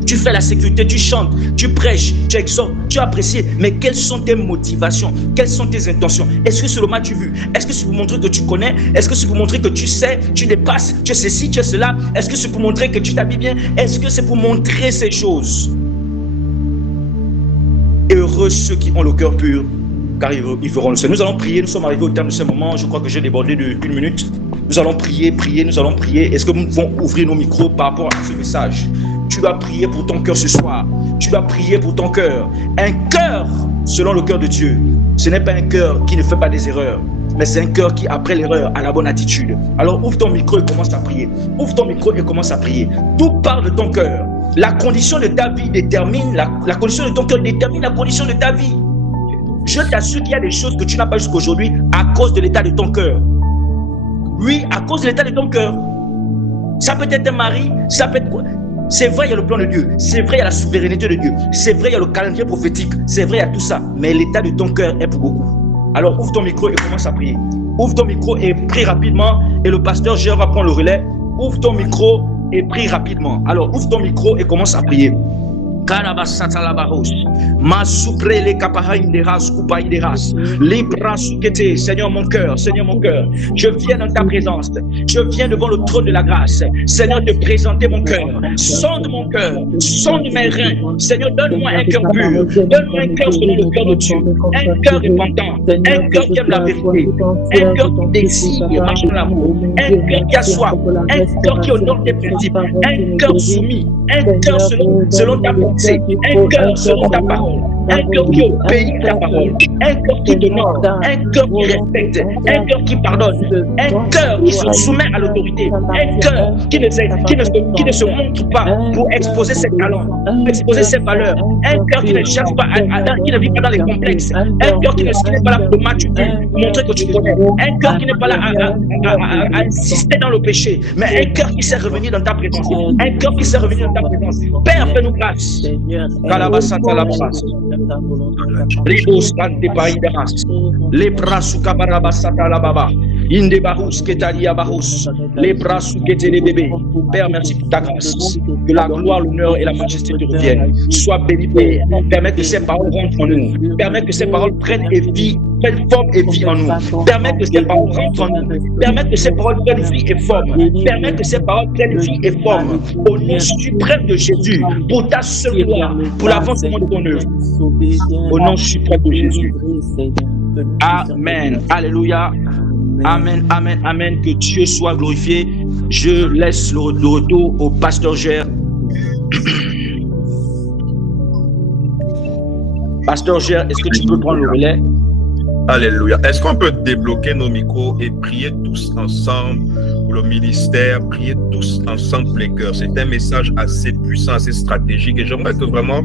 Tu fais la sécurité, tu chantes, tu prêches, tu exhortes, tu apprécies. Mais quelles sont tes motivations? Quelles sont tes intentions? Est-ce que c'est le match vu? Est-ce que c'est pour montrer que tu connais? Est-ce que c'est pour montrer que tu sais, tu dépasses, tu es ceci, tu es cela? Est-ce que c'est pour montrer que tu t'habilles bien? Est-ce que c'est pour montrer ces choses? Heureux ceux qui ont le cœur pur, car ils verront le Seigneur. Nous allons prier, nous sommes arrivés au terme de ce moment. Je crois que j'ai débordé d'une minute. Nous allons prier, nous allons prier. Est-ce que nous pouvons ouvrir nos micros par rapport à ce message? Tu dois prier pour ton cœur ce soir. Tu dois prier pour ton cœur. Un cœur selon le cœur de Dieu. Ce n'est pas un cœur qui ne fait pas des erreurs, mais c'est un cœur qui, après l'erreur, a la bonne attitude. Alors ouvre ton micro et commence à prier. Ouvre ton micro et commence à prier. Tout part de ton cœur. La condition de ta vie détermine, la condition de ton cœur détermine la condition de ta vie. Je t'assure qu'il y a des choses que tu n'as pas jusqu'à aujourd'hui à cause de l'état de ton cœur. Oui, à cause de l'état de ton cœur. Ça peut être un mari, ça peut être quoi? C'est vrai, il y a le plan de Dieu. C'est vrai, il y a la souveraineté de Dieu. C'est vrai, il y a le calendrier prophétique. C'est vrai, il y a tout ça. Mais l'état de ton cœur est pour beaucoup. Alors ouvre ton micro et commence à prier. Ouvre ton micro et prie rapidement. Et le pasteur Gérard va prendre le relais. Ouvre ton micro et prie rapidement. Alors ouvre ton micro et commence à prier. Seigneur mon cœur, je viens dans ta présence, je viens devant le trône de la grâce, Seigneur, te présenter mon cœur, sonde mes reins, Seigneur, donne-moi un cœur pur, donne-moi un cœur selon le cœur de Dieu, un cœur repentant, un cœur qui aime la vérité, un cœur qui désire marcher dans l'amour, un cœur qui a soif, un cœur qui honore tes principes, un cœur soumis, un cœur selon ta pensée, un cœur selon ta parole, un cœur qui obéit à ta parole, un cœur qui t'honore, un cœur qui respecte, un cœur qui pardonne, un cœur qui se soumet à l'autorité, un cœur qui ne se montre pas pour exposer ses talents, pour exposer ses valeurs, un cœur qui ne cherche pas, qui ne vit pas dans les complexes, un cœur qui n'est pas là pour m'attuder, pour montrer que tu connais, un cœur qui n'est pas là à insister dans le péché, mais un cœur qui sait revenir dans ta présence, un cœur qui sait revenir dans ta présence. Père, fais-nous grâce. Kalabasata la bas. Ribos kante paidas. Les bras sous kabarabasata la baba. Inde barus ketalia barus. Les bras sous ketele bébé. Père, merci pour ta grâce. Que la gloire, l'honneur et la majesté te reviennent. Sois béni, Père. Permets que ces paroles rentrent en nous. Permets que ces paroles prennent forme et vie en nous. Permets que ces paroles rentrent en nous. Permets que ces paroles prennent vie et forme. Permets que ces paroles prennent vie et forme. Au nom suprême de Jésus, pour ta seule gloire, pour l'avancement de ton œuvre. Au nom suprême de Jésus. Amen. Alléluia. Amen, amen, amen. Que Dieu soit glorifié. Je laisse le retour au pasteur Gérard. Pasteur Gérard, est-ce que tu peux prendre le relais? Alléluia. Est-ce qu'on peut débloquer nos micros et prier tous ensemble pour le ministère, prier tous ensemble pour les cœurs? C'est un message assez puissant, assez stratégique et j'aimerais que vraiment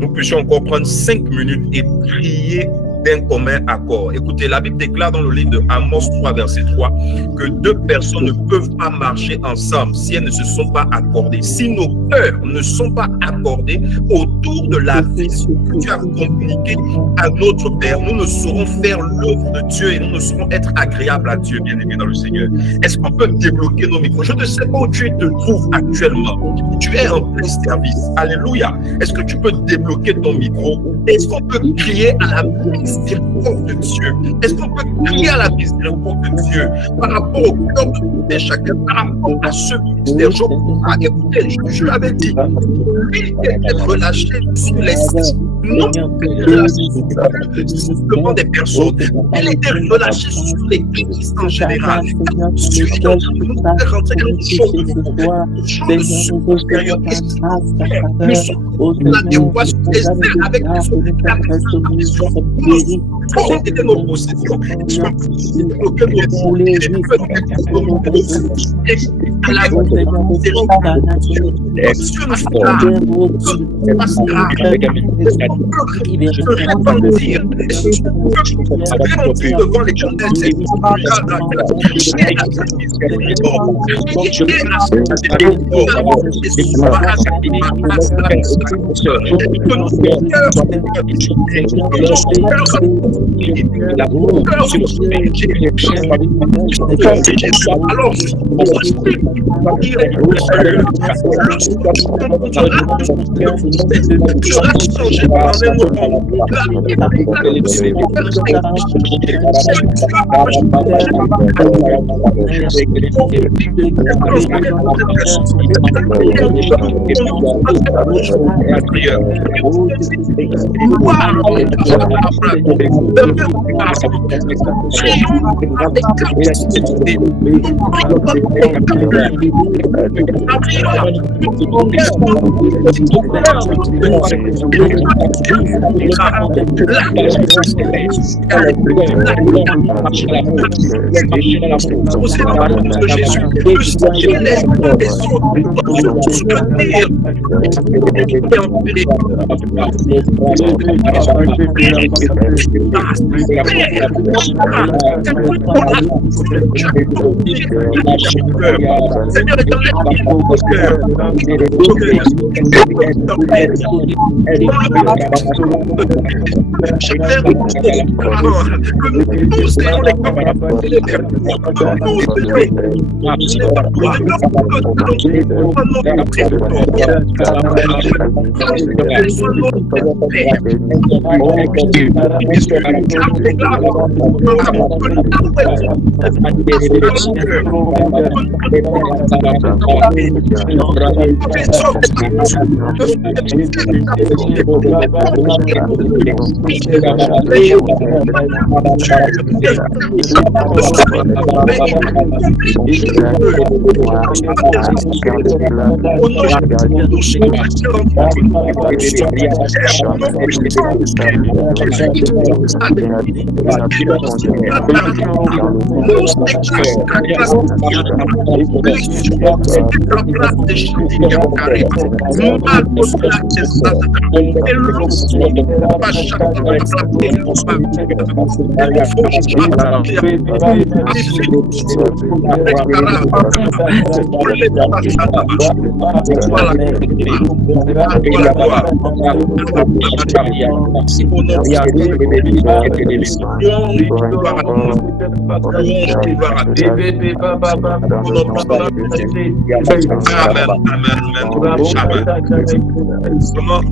nous puissions encore prendre 5 minutes et prier d'un commun accord. Écoutez, la Bible déclare dans le livre de Amos 3, verset 3, que 2 personnes ne peuvent pas marcher ensemble si elles ne se sont pas accordées. Si nos cœurs ne sont pas accordés autour de la vision que Dieu a communiquée à notre Père, nous ne saurons faire l'œuvre de Dieu et nous ne saurons être agréables à Dieu, bien-aimé dans le Seigneur. Est-ce qu'on peut débloquer nos micros? Je ne sais pas où tu te trouves actuellement. Tu es en plein service. Alléluia. Est-ce que tu peux débloquer ton micro? Est-ce qu'on peut crier à la miséricorde de Dieu? Est-ce qu'on peut crier à la miséricorde de Dieu par rapport au cœur de chacun, par rapport à ce ministère? Écoutez, je l'avais dit, lui était relâché sur les sites, non simplement des personnes, elle était relâchée sur l'Église en général. Dieu est en train de nous faire rentrer dans une chose de nouveau, supérieur. Nous sommes l'adéquation des airs avec la vision. Nous posséder nos possessions, devant l'Éternel,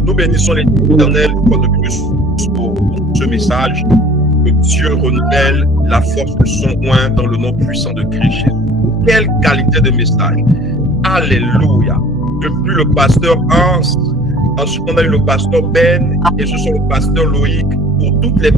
Nous bénissons l'Éternel une fois de plus pour ce message. Que Dieu renouvelle la force de son oint dans le nom puissant de Christ. Quelle qualité de message! Alléluia! Depuis le pasteur Hans, ensuite on a eu le pasteur Ben et ce sont le pasteur Loïc. Pour toutes les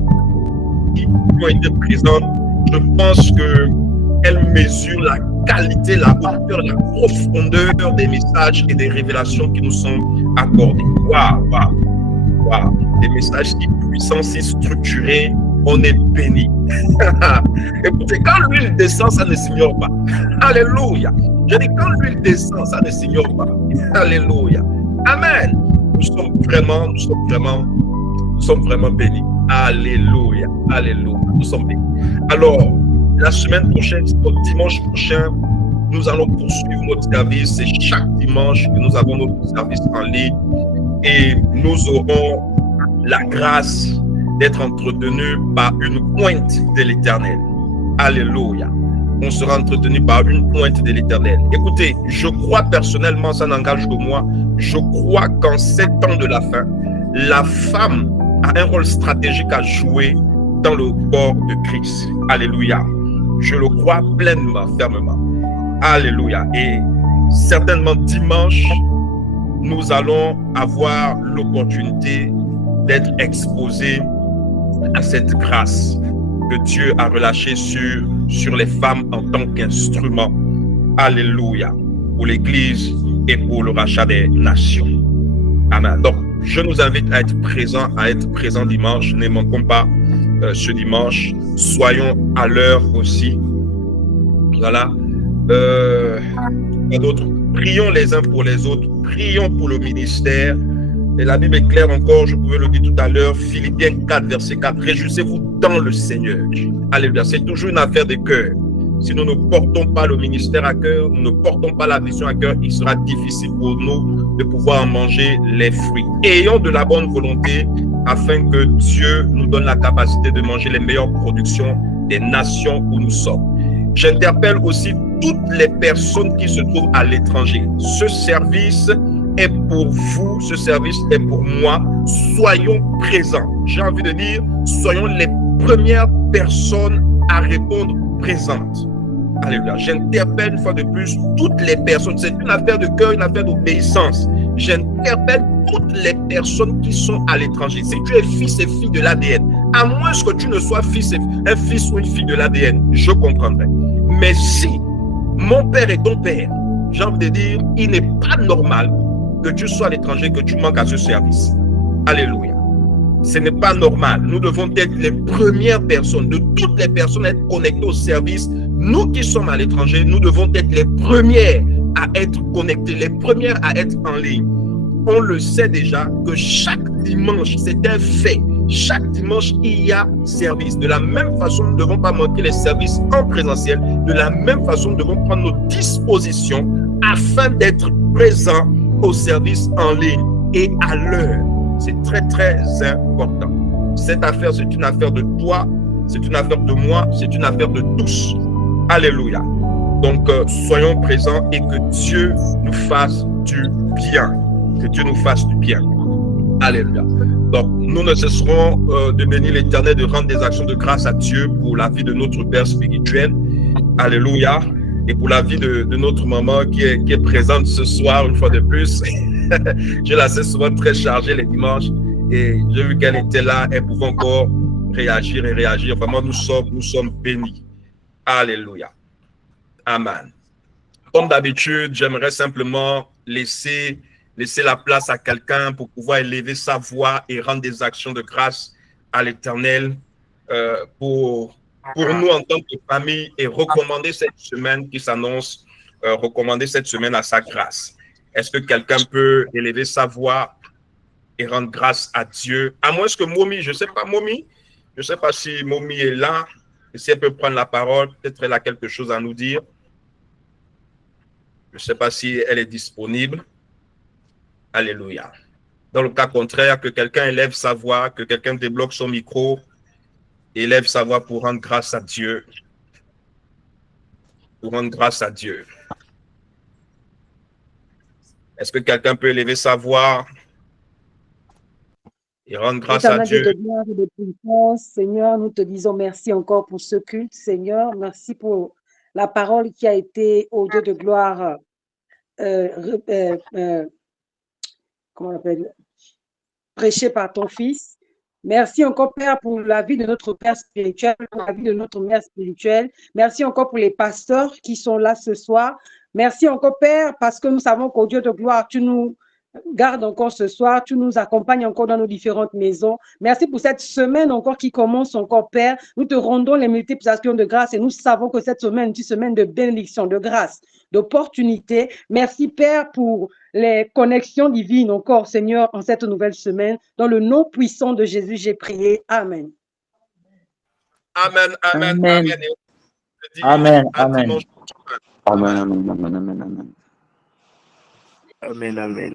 qui ont été présentes, je pense qu'elles mesurent la qualité, la hauteur, la profondeur des messages et des révélations qui nous sont accordées. Waouh, waouh, waouh! Des messages si puissants, si structurés, on est béni. Écoutez, quand l'huile descend, ça ne s'ignore pas. Alléluia. Je dis, quand l'huile descend, ça ne s'ignore pas. Alléluia. Amen. Nous sommes vraiment bénis. Alléluia. Alléluia. Nous sommes bénis. Alors, la semaine prochaine, dimanche prochain, nous allons poursuivre notre service. C'est chaque dimanche que nous avons notre service en ligne. Et nous aurons la grâce d'être entretenu par une pointe de l'Éternel. Alléluia. On sera entretenu par une pointe de l'Éternel. Écoutez, je crois personnellement, ça n'engage que moi, je crois qu'en 7 ans de la fin, la femme a un rôle stratégique à jouer dans le corps de Christ. Alléluia. Je le crois pleinement, fermement. Alléluia. Et certainement dimanche, nous allons avoir l'opportunité d'être exposés à cette grâce que Dieu a relâchée sur les femmes en tant qu'instrument. Alléluia. Pour l'Église et pour le rachat des nations. Amen. Donc, je nous invite à être présents dimanche. Ne manquons pas ce dimanche. Soyons à l'heure aussi. Voilà. Pas d'autres. Prions les uns pour les autres. Prions pour le ministère. Et la Bible est claire encore, je pouvais le dire tout à l'heure, Philippiens 4, verset 4. Réjouissez-vous dans le Seigneur. Alléluia. C'est toujours une affaire de cœur. Si nous ne portons pas le ministère à cœur, nous ne portons pas la vision à cœur, il sera difficile pour nous de pouvoir en manger les fruits. Ayons de la bonne volonté afin que Dieu nous donne la capacité de manger les meilleures productions des nations où nous sommes. J'interpelle aussi toutes les personnes qui se trouvent à l'étranger. Ce service est pour vous, ce service est pour moi. Soyons présents. J'ai envie de dire, soyons les premières personnes à répondre présentes. Alléluia. J'interpelle une fois de plus toutes les personnes. C'est une affaire de cœur, une affaire d'obéissance. J'interpelle toutes les personnes qui sont à l'étranger. Si tu es fils et fille de l'ADN, à moins que tu ne sois un fils ou une fille de l'ADN, je comprendrai. Mais si mon père est ton père, j'ai envie de dire, il n'est pas normal que tu sois à l'étranger, que tu manques à ce service. Alléluia. Ce n'est pas normal. Nous devons être les premières personnes, de toutes les personnes, à être connectées au service. Nous qui sommes à l'étranger, nous devons être les premières à être connectés, les premières à être en ligne. On le sait déjà que chaque dimanche, c'est un fait. Chaque dimanche, il y a service. De la même façon, nous ne devons pas manquer les services en présentiel. De la même façon, nous devons prendre nos dispositions afin d'être présents au service en ligne et à l'heure. C'est très, très important. Cette affaire, c'est une affaire de toi, c'est une affaire de moi, c'est une affaire de tous. Alléluia. Donc, soyons présents et que Dieu nous fasse du bien. Que Dieu nous fasse du bien. Alléluia. Donc, nous ne cesserons de bénir l'Éternel, de rendre des actions de grâce à Dieu pour la vie de notre Père spirituel. Alléluia. Et pour la vie de notre maman qui est présente ce soir, une fois de plus. Je la sais souvent très chargée les dimanches. Et j'ai vu qu'elle était là, elle pouvait encore réagir et réagir. Vraiment, nous sommes bénis. Alléluia. Amen. Comme d'habitude, j'aimerais simplement laisser la place à quelqu'un pour pouvoir élever sa voix et rendre des actions de grâce à l'Éternel pour nous en tant que famille et recommander cette semaine qui s'annonce, recommander cette semaine à sa grâce. Est-ce que quelqu'un peut élever sa voix et rendre grâce à Dieu? À moins que Momi, je ne sais pas, Momi, je ne sais pas si Momi est là, et si elle peut prendre la parole, peut-être elle a quelque chose à nous dire. Je ne sais pas si elle est disponible. Alléluia. Dans le cas contraire, que quelqu'un élève sa voix, que quelqu'un débloque son micro, élève sa voix pour rendre grâce à Dieu. Pour rendre grâce à Dieu. Est-ce que quelqu'un peut élever sa voix et rendre grâce à Dieu? De gloire et de puissance, Seigneur, nous te disons merci encore pour ce culte, Seigneur. Merci pour la parole qui a été au Dieu de gloire comment on appelle, prêchée par ton Fils. Merci encore, Père, pour la vie de notre Père spirituel, pour la vie de notre Mère spirituelle. Merci encore pour les pasteurs qui sont là ce soir. Merci encore, Père, parce que nous savons qu'au Dieu de gloire, tu nous gardes encore ce soir, tu nous accompagnes encore dans nos différentes maisons. Merci pour cette semaine encore qui commence encore, Père. Nous te rendons les multiples actions de grâce et nous savons que cette semaine est une semaine de bénédiction, de grâce, d'opportunité. Merci, Père, pour les connexions divines encore, Seigneur, en cette nouvelle semaine. Dans le nom puissant de Jésus, j'ai prié. Amen. Amen, amen, Amen. amen. Amen, amen. Amen, amen, amen, amen, amen. Amen, amen.